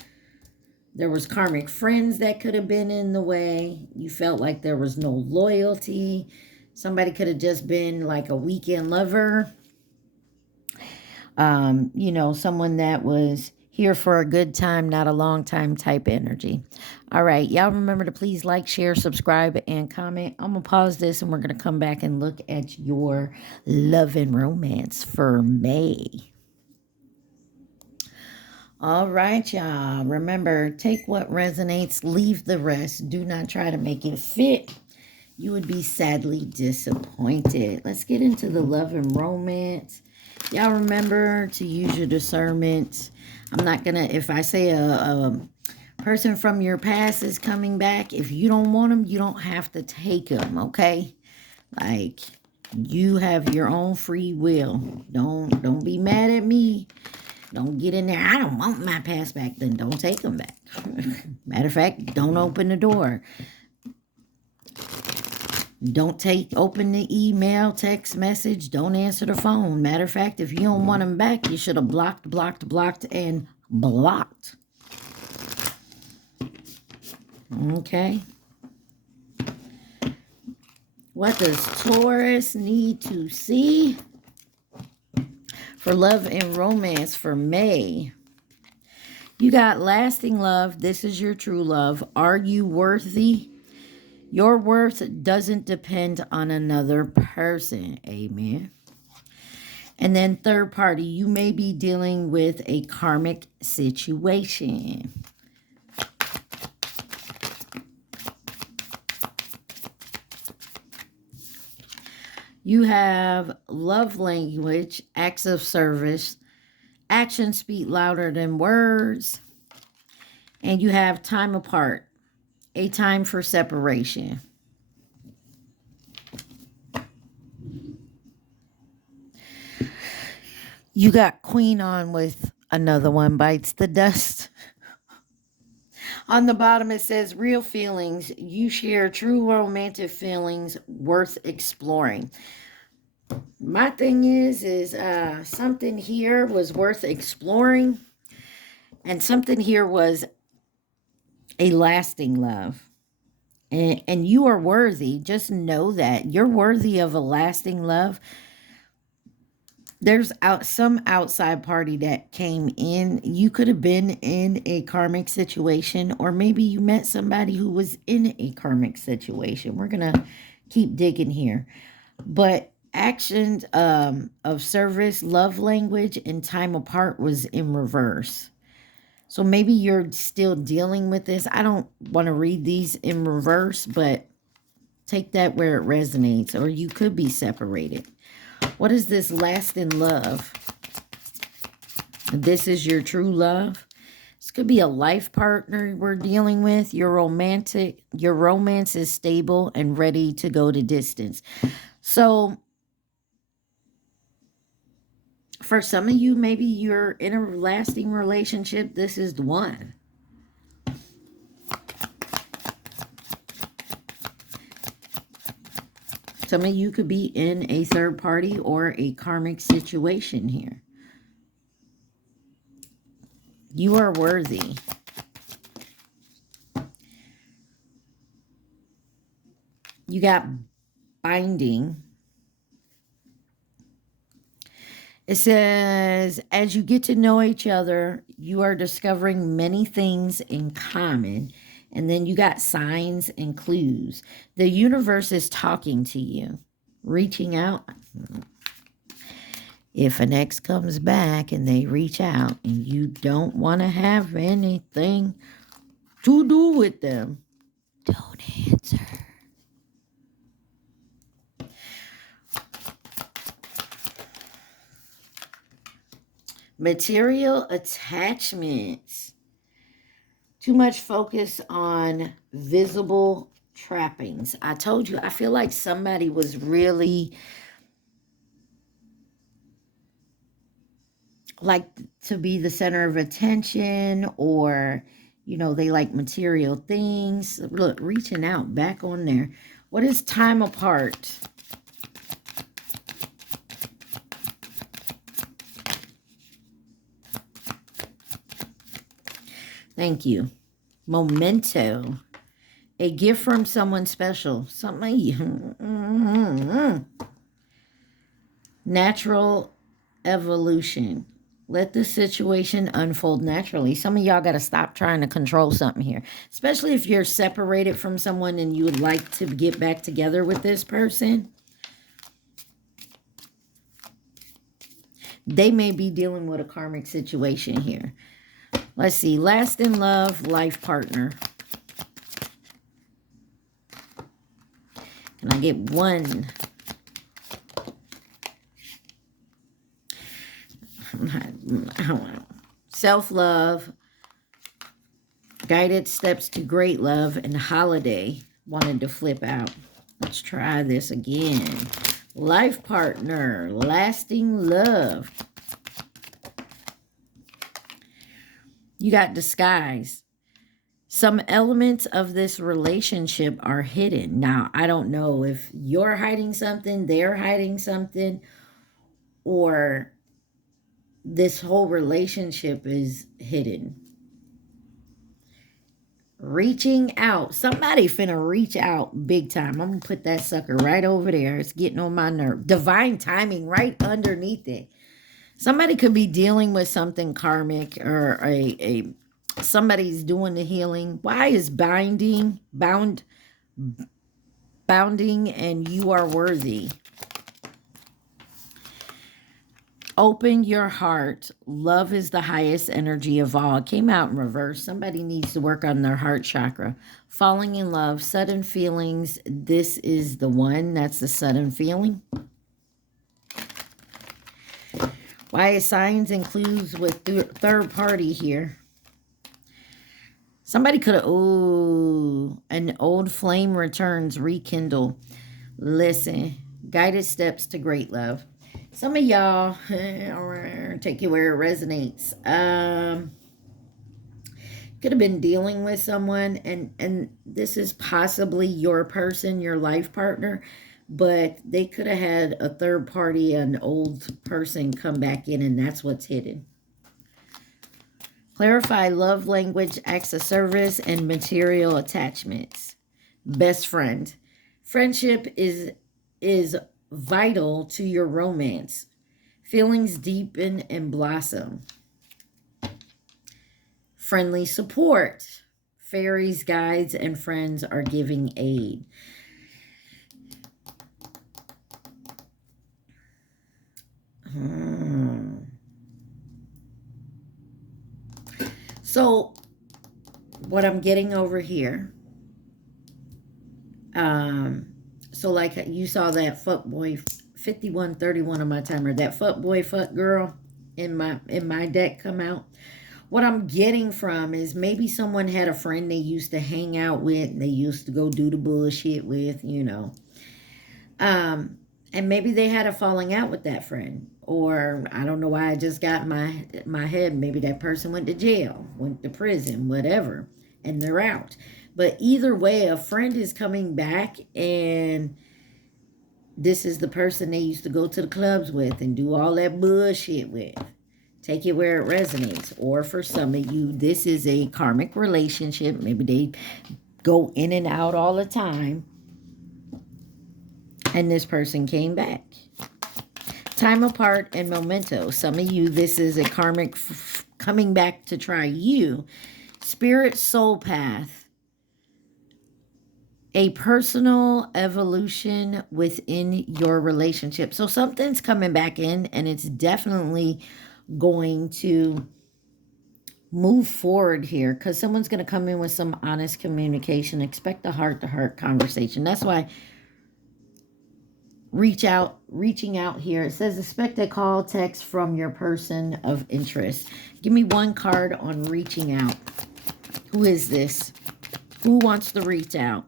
There was karmic friends that could have been in the way. You felt like there was no loyalty. Somebody could have just been like a weekend lover. You know, someone that was here for a good time, not a long time type energy. All right. Y'all remember to please like, share, subscribe, and comment. I'm going to pause this and we're going to come back and look at your love and romance for May. All right, y'all. Remember, take what resonates, leave the rest. Do not try to make it fit. You would be sadly disappointed. Let's get into the love and romance. Y'all remember to use your discernment. I'm not going to, if I say a person from your past is coming back, if you don't want them, you don't have to take them, okay? Like, you have your own free will. Don't be mad at me. Don't get in there. I don't want my past back. Then don't take them back. Matter of fact, don't open the door. Don't open the email, text message. Don't answer the phone. Matter of fact, if you don't want them back, you should have blocked, and blocked. Okay. What does Taurus need to see for love and romance for May? You got lasting love. This is your true love. Are you worthy? Your worth doesn't depend on another person. Amen. And then third party, you may be dealing with a karmic situation. You have love language, acts of service, actions speak louder than words. And you have time apart, a time for separation. You got Queen on with another one bites the dust. On the bottom it says real feelings. You share true romantic feelings worth exploring. My thing is something here was worth exploring. And something here was a lasting love. And you are worthy. Just know that. You're worthy of a lasting love. There's some outside party that came in. You could have been in a karmic situation, or maybe you met somebody who was in a karmic situation. We're going to keep digging here. But actions of service, love language, and time apart was in reverse. So maybe you're still dealing with this. I don't want to read these in reverse, but take that where it resonates, or you could be separated. What is this lasting love? This is your true love. This could be a life partner we're dealing with. Your romance is stable and ready to go to distance. So for some of you, maybe you're in a lasting relationship. This is the one. Some of you could be in a third party or a karmic situation here. You are worthy. You got binding. It says, as you get to know each other, you are discovering many things in common. And then you got signs and clues. The universe is talking to you, reaching out. If an ex comes back and they reach out and you don't want to have anything to do with them, don't answer. Material attachments. Too much focus on visible trappings. I told you, I feel like somebody was really like to be the center of attention, or, you know, they like material things. Look, reaching out back on there. What is time apart? Thank you. Memento. A gift from someone special. Something. Natural evolution. Let the situation unfold naturally. Some of y'all got to stop trying to control something here. Especially if you're separated from someone and you would like to get back together with this person. They may be dealing with a karmic situation here. Let's see. Last in love, life partner. Can I get one? Self-love, guided steps to great love, and holiday. Wanted to flip out. Let's try this again. Life partner, lasting love. You got disguise. Some elements of this relationship are hidden. Now, I don't know if you're hiding something, they're hiding something, or this whole relationship is hidden. Reaching out. Somebody finna reach out big time. I'm gonna put that sucker right over there. It's getting on my nerve. Divine timing right underneath it. Somebody could be dealing with something karmic, or somebody's doing the healing. Why is bounding and you are worthy? Open your heart. Love is the highest energy of all. It came out in reverse. Somebody needs to work on their heart chakra. Falling in love, sudden feelings. This is the one. That's the sudden feeling. Why is signs and clues with third party here? Somebody could have, ooh, an old flame returns, rekindle. Listen, guided steps to great love. Some of y'all, take you where it resonates. Could have been dealing with someone, and this is possibly your person, your life partner, but they could have had a third party, an old person come back in, and that's what's hidden. Clarify love language, acts of service, and material attachments. Best friend. Friendship is vital to your romance. Feelings deepen and blossom. Friendly support. Fairies, guides, and friends are giving aid. So, what I'm getting over here, so like you saw that fuck boy 5131 on my timer, that fuck boy fuck girl in my deck come out. What I'm getting from is maybe someone had a friend they used to hang out with, and they used to go do the bullshit with, you know. And maybe they had a falling out with that friend. Or I don't know why I just got my head. Maybe that person went to jail, went to prison, whatever, and they're out. But either way, a friend is coming back, and this is the person they used to go to the clubs with and do all that bullshit with. Take it where it resonates. Or for some of you, this is a karmic relationship. Maybe they go in and out all the time, and this person came back. Time apart and memento. Some of you, this is a karmic coming back to try you. Spirit soul path. A personal evolution within your relationship. So something's coming back in, and it's definitely going to move forward here, because someone's going to come in with some honest communication. Expect a heart-to-heart conversation. That's why reaching out here. It says expect a call, text from your person of interest. Give me one card on reaching out. Who is this? Who wants to reach out?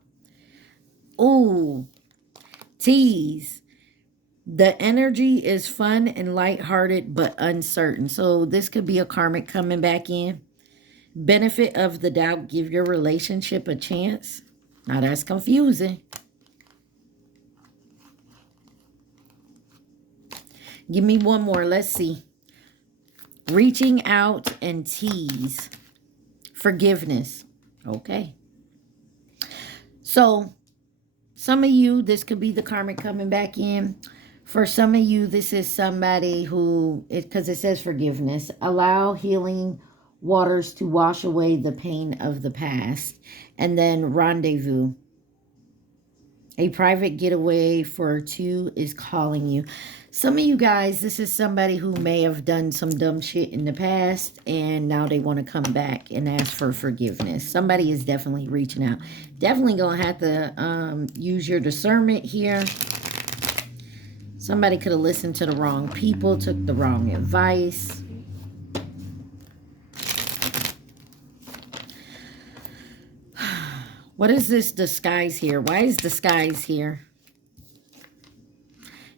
Ooh, tease. The energy is fun and lighthearted, but uncertain. So this could be a karmic coming back in. Benefit of the doubt. Give your relationship a chance. Now that's confusing. Give me one more. Let's see. Reaching out and tease. Forgiveness. Okay. So, some of you, this could be the karmic coming back in. For some of you, this is somebody who, because it says forgiveness. Allow healing waters to wash away the pain of the past. And then rendezvous. A private getaway for two is calling you. Some of you guys, this is somebody who may have done some dumb shit in the past, and now they want to come back and ask for forgiveness. Somebody is definitely reaching out. Definitely going to have to use your discernment here. Somebody could have listened to the wrong people, took the wrong advice. What is this disguise here? Why is disguise here?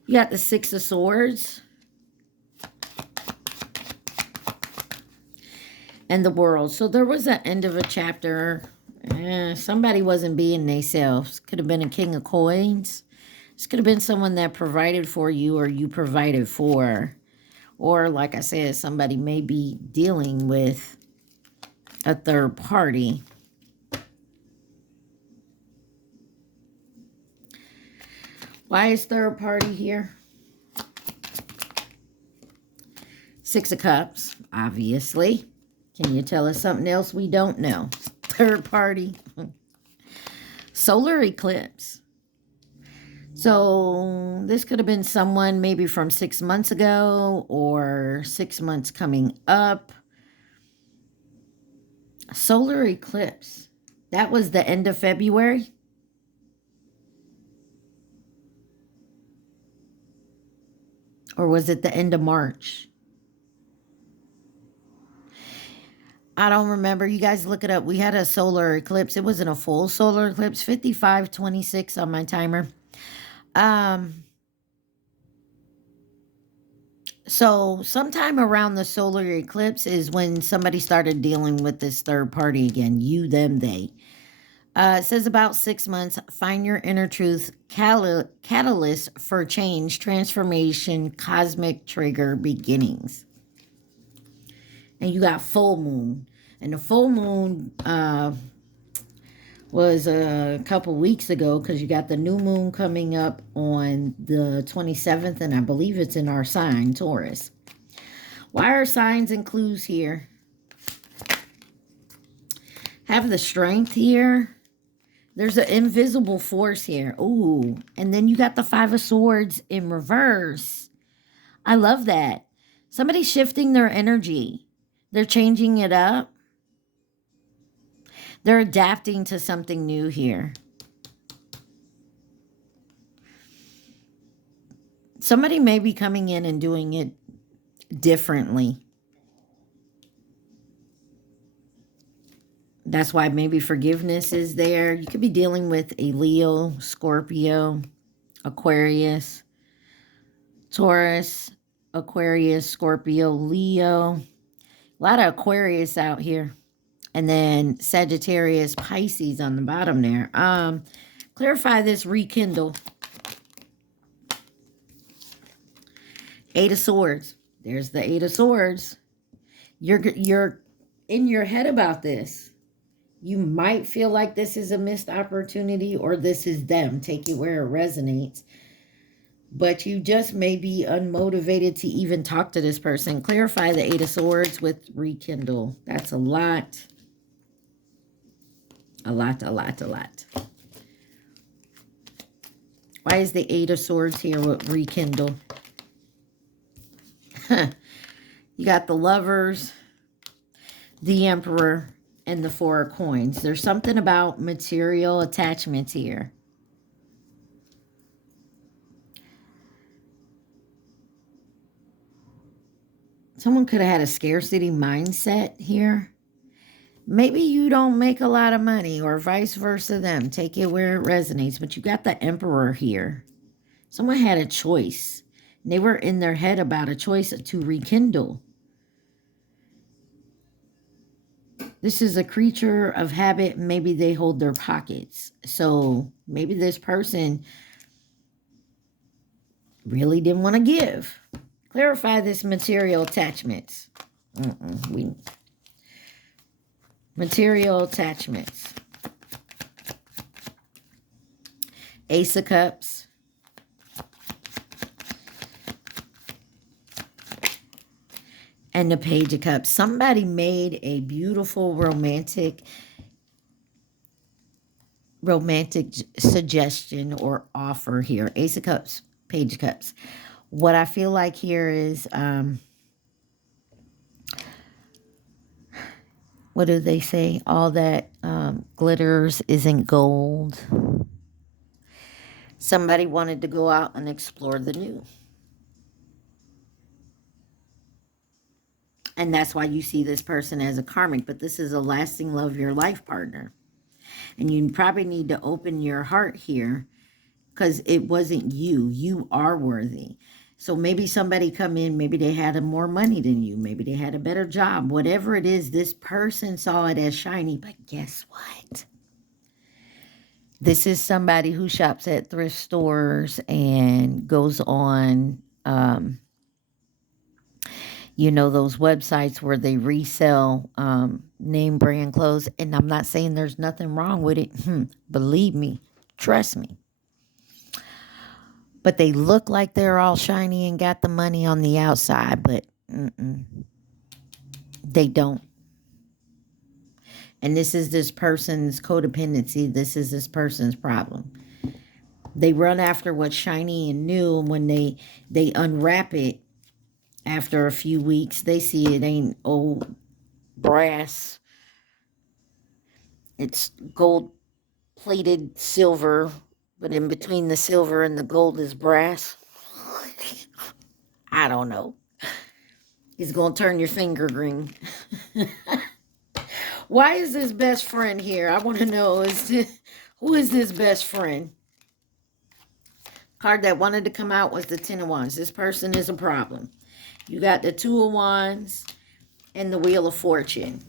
You got the Six of Swords. And the World. So there was an end of a chapter. Somebody wasn't being themselves. Could have been a King of Coins. This could have been someone that provided for you, or you provided for. Or, like I said, somebody may be dealing with a third party. Why is third party here? Six of Cups, obviously. Can you tell us something else we don't know? Third party. Solar eclipse. So this could have been someone maybe from 6 months ago or 6 months coming up. Solar eclipse. That was the end of February. Or was it the end of March? I don't remember. You guys look it up. We had a solar eclipse. It wasn't a full solar eclipse. 55:26 on my timer. So sometime around the solar eclipse is when somebody started dealing with this third party again. You, them, they. It says about 6 months. Find your inner truth. Catalyst for change, transformation, cosmic trigger, beginnings. And you got full moon. And the full moon was a couple weeks ago, because you got the new moon coming up on the 27th, and I believe it's in our sign, Taurus. Why are signs and clues here? Have the strength here. There's an invisible force here. Ooh, and then you got the Five of Swords in reverse. I love that. Somebody's shifting their energy. They're changing it up. They're adapting to something new here. Somebody may be coming in and doing it differently. That's why maybe forgiveness is there. You could be dealing with a Leo, Scorpio, Aquarius, Taurus, Aquarius, Scorpio, Leo. A lot of Aquarius out here. And then Sagittarius, Pisces on the bottom there. Clarify this, rekindle. Eight of Swords. There's the Eight of Swords. You're in your head about this. You might feel like this is a missed opportunity, or this is them. Take it where it resonates. But you just may be unmotivated to even talk to this person. Clarify the Eight of Swords with rekindle. That's a lot. A lot, a lot, a lot. Why is the Eight of Swords here with rekindle? You got the Lovers, the Emperor, and the Four of Coins. There's something about material attachments here. Someone could have had a scarcity mindset here. Maybe you don't make a lot of money, or vice versa them. Take it where it resonates. But you got the Emperor here. Someone had a choice. And they were in their head about a choice to rekindle. This is a creature of habit. Maybe they hold their pockets. So maybe this person really didn't want to give. Clarify this material attachments. Material attachments. Ace of Cups. And the Page of Cups. Somebody made a beautiful romantic suggestion or offer here. Ace of Cups, Page of Cups. What I feel like here is, what do they say? All that glitters isn't gold. Somebody wanted to go out and explore the new. And that's why you see this person as a karmic. But this is a lasting love, your life partner. And you probably need to open your heart here, because it wasn't you. You are worthy. So maybe somebody come in, maybe they had more money than you. Maybe they had a better job. Whatever it is, this person saw it as shiny. But guess what? This is somebody who shops at thrift stores and goes on, you know, those websites where they resell name brand clothes. And I'm not saying there's nothing wrong with it. Believe me. Trust me. But they look like they're all shiny and got the money on the outside, but they don't. And this is this person's codependency. This is this person's problem. They run after what's shiny and new, and when they unwrap it after a few weeks, they see it ain't old brass. It's gold plated silver, but in between the silver and the gold is brass. I don't know. It's going to turn your finger green. Why is this best friend here? I want to know, who is this best friend? Card that wanted to come out was the Ten of Wands. This person is a problem. You got the Two of Wands and the Wheel of Fortune.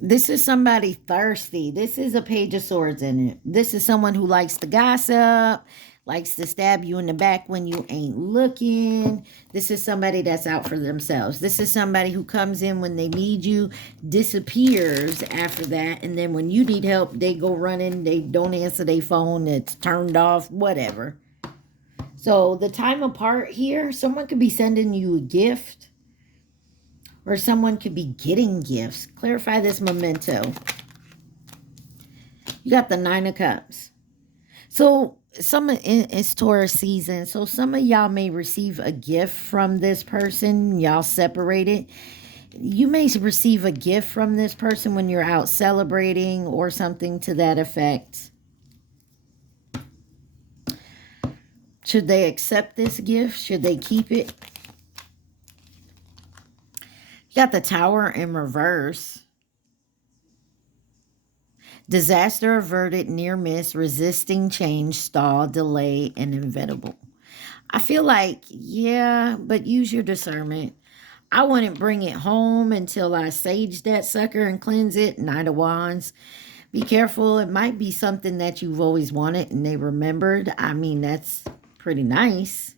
This is somebody thirsty. This is a Page of Swords in it. This is someone who likes to gossip, likes to stab you in the back when you ain't looking. This is somebody that's out for themselves. This is somebody who comes in when they need you, disappears after that, and then when you need help, they go running, they don't answer their phone, it's turned off, whatever. So the time apart here, someone could be sending you a gift, or someone could be getting gifts. Clarify this memento. You got the Nine of Cups. So it's Taurus season. So some of y'all may receive a gift from this person. Y'all separated. You may receive a gift from this person when you're out celebrating or something to that effect. Should they accept this gift? Should they keep it? You got the Tower in reverse. Disaster averted, near miss, resisting change, stall, delay, and inevitable. I feel like, yeah, but use your discernment. I wouldn't bring it home until I sage that sucker and cleanse it. Knight of Wands. Be careful. It might be something that you've always wanted and they remembered. I mean, that's pretty nice.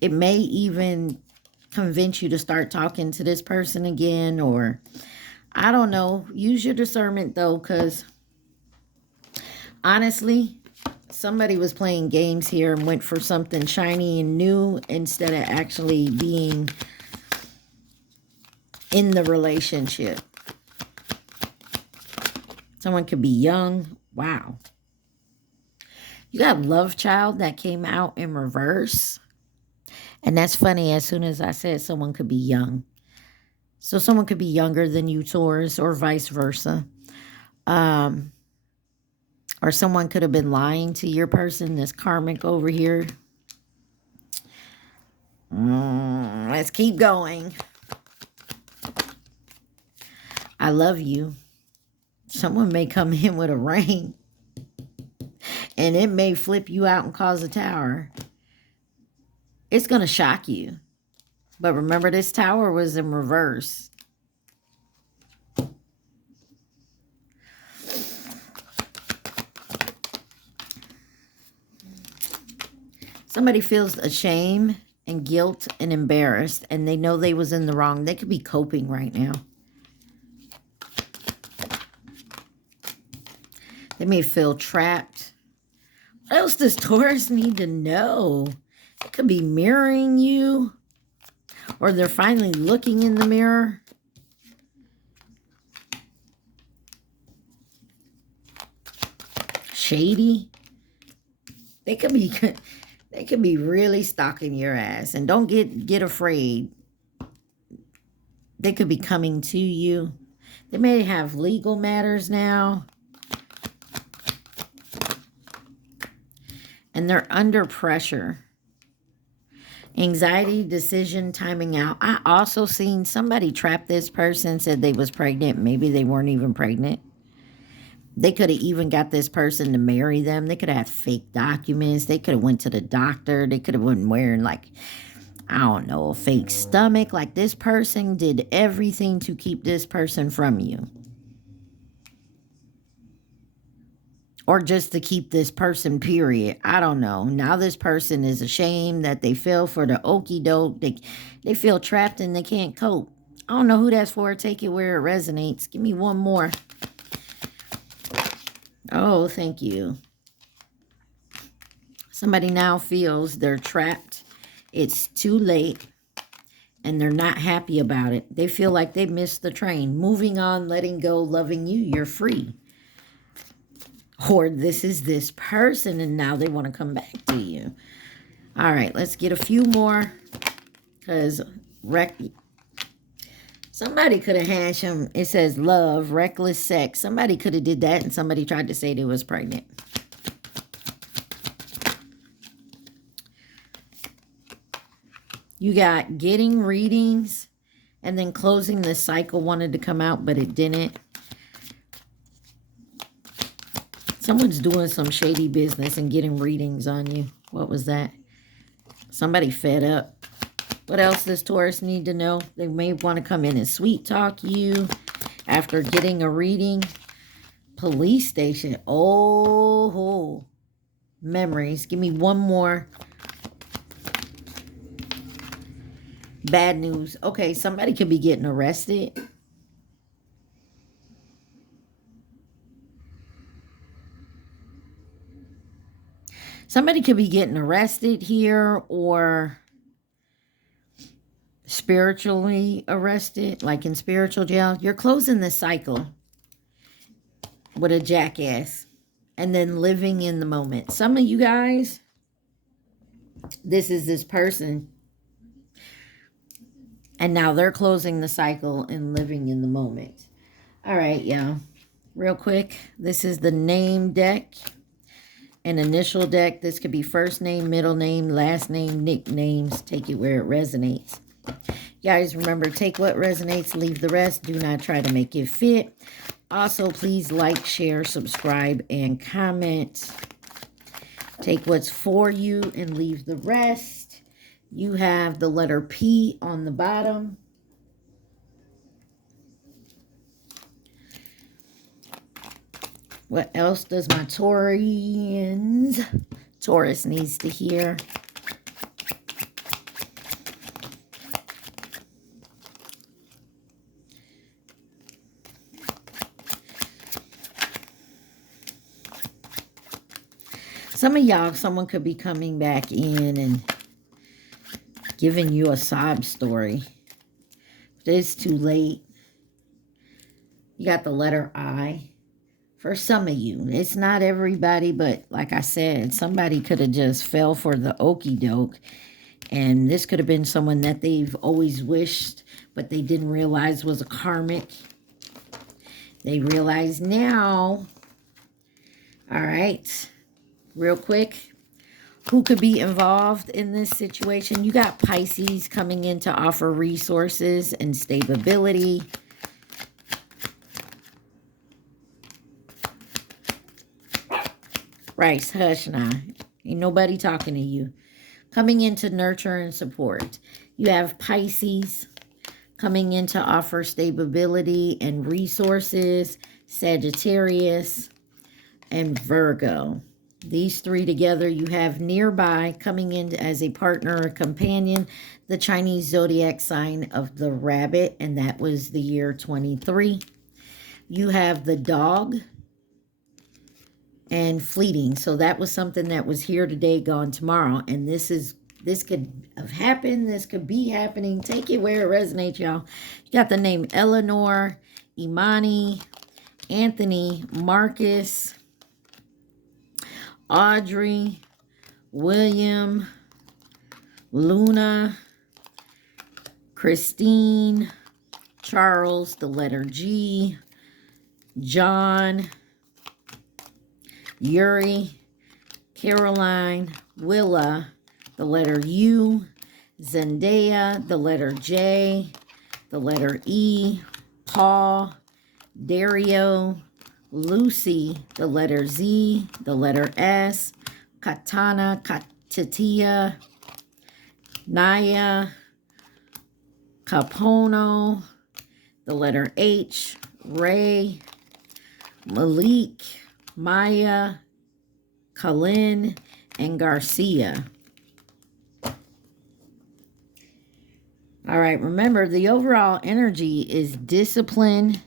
It may even convince you to start talking to this person again, or I don't know. Use your discernment though, because honestly, somebody was playing games here and went for something shiny and new instead of actually being in the relationship. Someone could be young. Wow. You got Love Child that came out in reverse. And that's funny, as soon as I said someone could be young. So someone could be younger than you, Taurus, or vice versa. Or someone could have been lying to your person, this karmic over here. Let's keep going. I love you. Someone may come in with a ring. And it may flip you out and cause a tower. It's going to shock you. But remember, this tower was in reverse. Somebody feels ashamed and guilt and embarrassed, and they know they was in the wrong. They could be coping right now. They may feel trapped. What else does Taurus need to know? It could be mirroring you, or they're finally looking in the mirror. Shady. They could be really stalking your ass, and don't get afraid. They could be coming to you. They may have legal matters now. And they're under pressure. Anxiety, decision, timing out. I also seen somebody trap this person, said they was pregnant. Maybe they weren't even pregnant. They could have even got this person to marry them. They could have had fake documents. They could have went to the doctor. They could have been wearing, like, I don't know, a fake stomach. Like, this person did everything to keep this person from you. Or just to keep this person, period. I don't know. Now this person is ashamed that they fell for the okie doke. They feel trapped and they can't cope. I don't know who that's for. Take it where it resonates. Give me one more. Oh, thank you. Somebody now feels they're trapped. It's too late. And they're not happy about it. They feel like they missed the train. Moving on, letting go, loving you. You're free. Or this is this person and now they want to come back to you. All right, let's get a few more. Because somebody could have hashed them. It says love, reckless sex. Somebody could have did that and somebody tried to say they was pregnant. You got getting readings and then closing the cycle wanted to come out, but it didn't. Someone's doing some shady business and getting readings on you. What was that? Somebody fed up. What else does Taurus need to know? They may want to come in and sweet talk you after getting a reading. Police station. Oh, memories. Give me one more. Bad news. Okay, somebody could be getting arrested. Somebody could be getting arrested here or spiritually arrested, like in spiritual jail. You're closing the cycle with a jackass and then living in the moment. Some of you guys, this is this person. And now they're closing the cycle and living in the moment. All right, y'all. Real quick, this is the name deck. An initial deck. This could be first name, middle name, last name, nicknames. Take it where it resonates. Guys, remember, take what resonates, leave the rest. Do not try to make it fit. Also, please like, share, subscribe, and comment. Take what's for you and leave the rest. You have the letter P on the bottom. What else does my Taurus needs to hear? Some of y'all, someone could be coming back in and giving you a sob story. But it's too late. You got the letter I. For some of you, it's not everybody, but like I said, somebody could have just fell for the okie doke. And this could have been someone that they've always wished, but they didn't realize was a karmic. They realize now. All right. Real quick. Who could be involved in this situation? You got Pisces coming in to offer resources and stability. Right, hush now. Ain't nobody talking to you. Coming in to nurture and support. You have Pisces coming in to offer stability and resources. Sagittarius and Virgo. These three together, you have nearby coming in as a partner or companion, the Chinese zodiac sign of the rabbit, and that was the year 23. You have the dog and fleeting. So that was something that was here today, gone tomorrow. And this could have happened. This could be happening. Take it where it resonates, y'all. You got the name Eleanor, Imani, Anthony, Marcus, Audrey, William, Luna, Christine, Charles, the letter G, John, Yuri, Caroline, Willa, the letter U, Zendaya, the letter J, the letter E, Paul, Dario, Lucy, the letter Z, the letter S, Katana, Katitia, Naya, Capono, the letter H, Ray, Malik, Maya, Kalin, and Garcia. All right, remember the overall energy is discipline,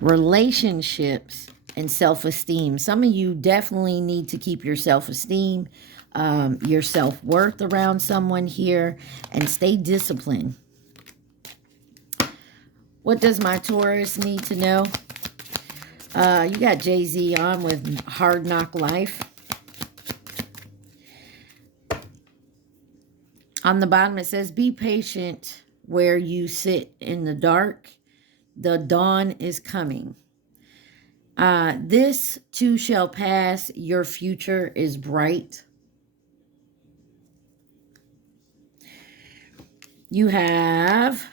relationships, and self-esteem. Some of you definitely need to keep your self-esteem, your self-worth around someone here, and stay disciplined. What does my Taurus need to know? You got Jay-Z on with Hard Knock Life. On the bottom, it says, be patient where you sit in the dark. The dawn is coming. This too shall pass. Your future is bright. You have,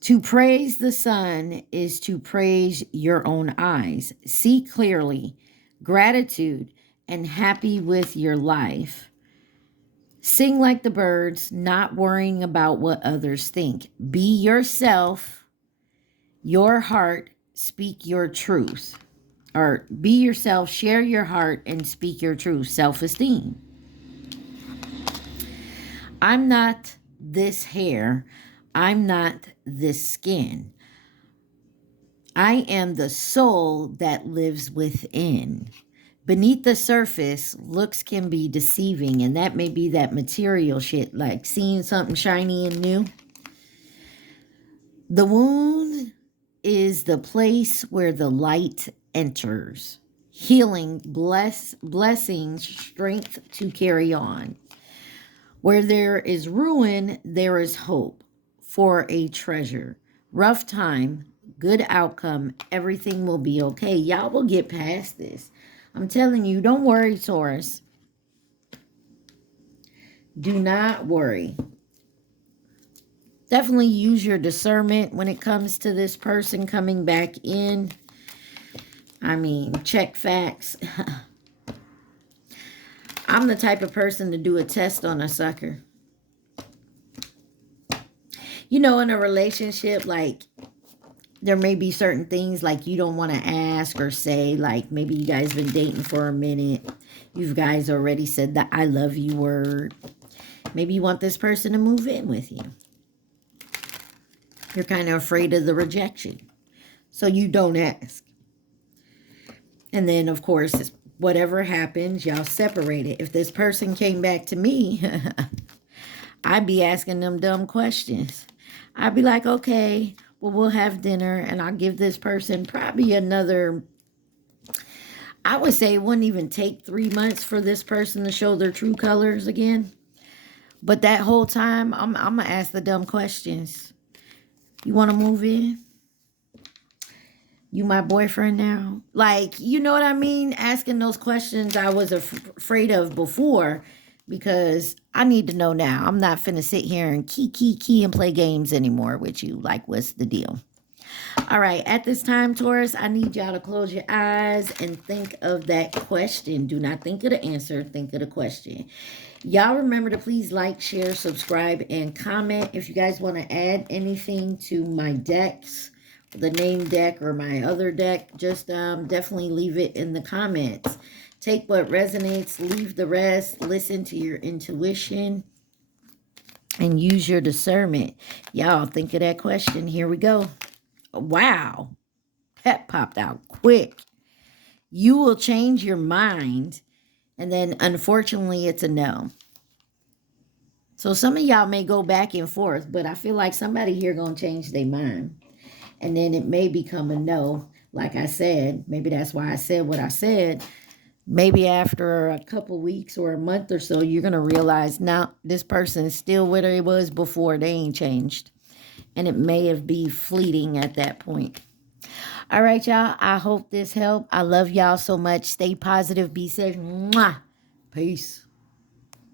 to praise the sun is to praise your own eyes. See clearly, gratitude, and happy with your life. Sing like the birds, not worrying about what others think. Be yourself, your heart, speak your truth. Or be yourself, share your heart, and speak your truth. Self-esteem. I'm not this hair. I'm not this skin. I am the soul that lives within. Beneath the surface, looks can be deceiving, and that may be that material shit, like seeing something shiny and new. The wound is the place where the light enters. Healing, blessing, strength to carry on. Where there is ruin, there is hope for a treasure. Rough time, good outcome, everything will be okay. Y'all will get past this. I'm telling you, don't worry, Taurus. Do not worry. Definitely use your discernment when it comes to this person coming back in. I mean, check facts. I'm the type of person to do a test on a sucker. You know, in a relationship, like, there may be certain things like you don't want to ask or say, like maybe you guys been dating for a minute. You guys already said the I love you word. Maybe you want this person to move in with you. You're kind of afraid of the rejection. So you don't ask. And then, of course, whatever happens, y'all separate it. If this person came back to me, I'd be asking them dumb questions. I'd be like, okay, well, we'll have dinner, and I'll give this person probably another, I would say it wouldn't even take 3 months for this person to show their true colors again. But that whole time, I'm going to ask the dumb questions. You want to move in? You my boyfriend now? Like, you know what I mean? Asking those questions I was afraid of before, because I need to know now. I'm not finna sit here and key and play games anymore with you. Like, what's the deal? All right, at this time, Taurus, I need y'all to close your eyes and think of that question. Do not think of the answer. Think of the question. Y'all remember to please like, share, subscribe, and comment. If you guys want to add anything to my decks, the name deck or my other deck, just definitely leave it in the comments. Take what resonates, leave the rest, listen to your intuition, and use your discernment. Y'all think of that question. Here we go. Wow. That popped out quick. You will change your mind, and then unfortunately it's a no. So some of y'all may go back and forth, but I feel like somebody here going to change their mind. And then it may become a no. Like I said, maybe that's why I said what I said. Maybe after a couple weeks or a month or so, you're going to realize, now this person is still where they was before. They ain't changed. And it may have been fleeting at that point. All right, y'all. I hope this helped. I love y'all so much. Stay positive. Be safe. Mwah. Peace.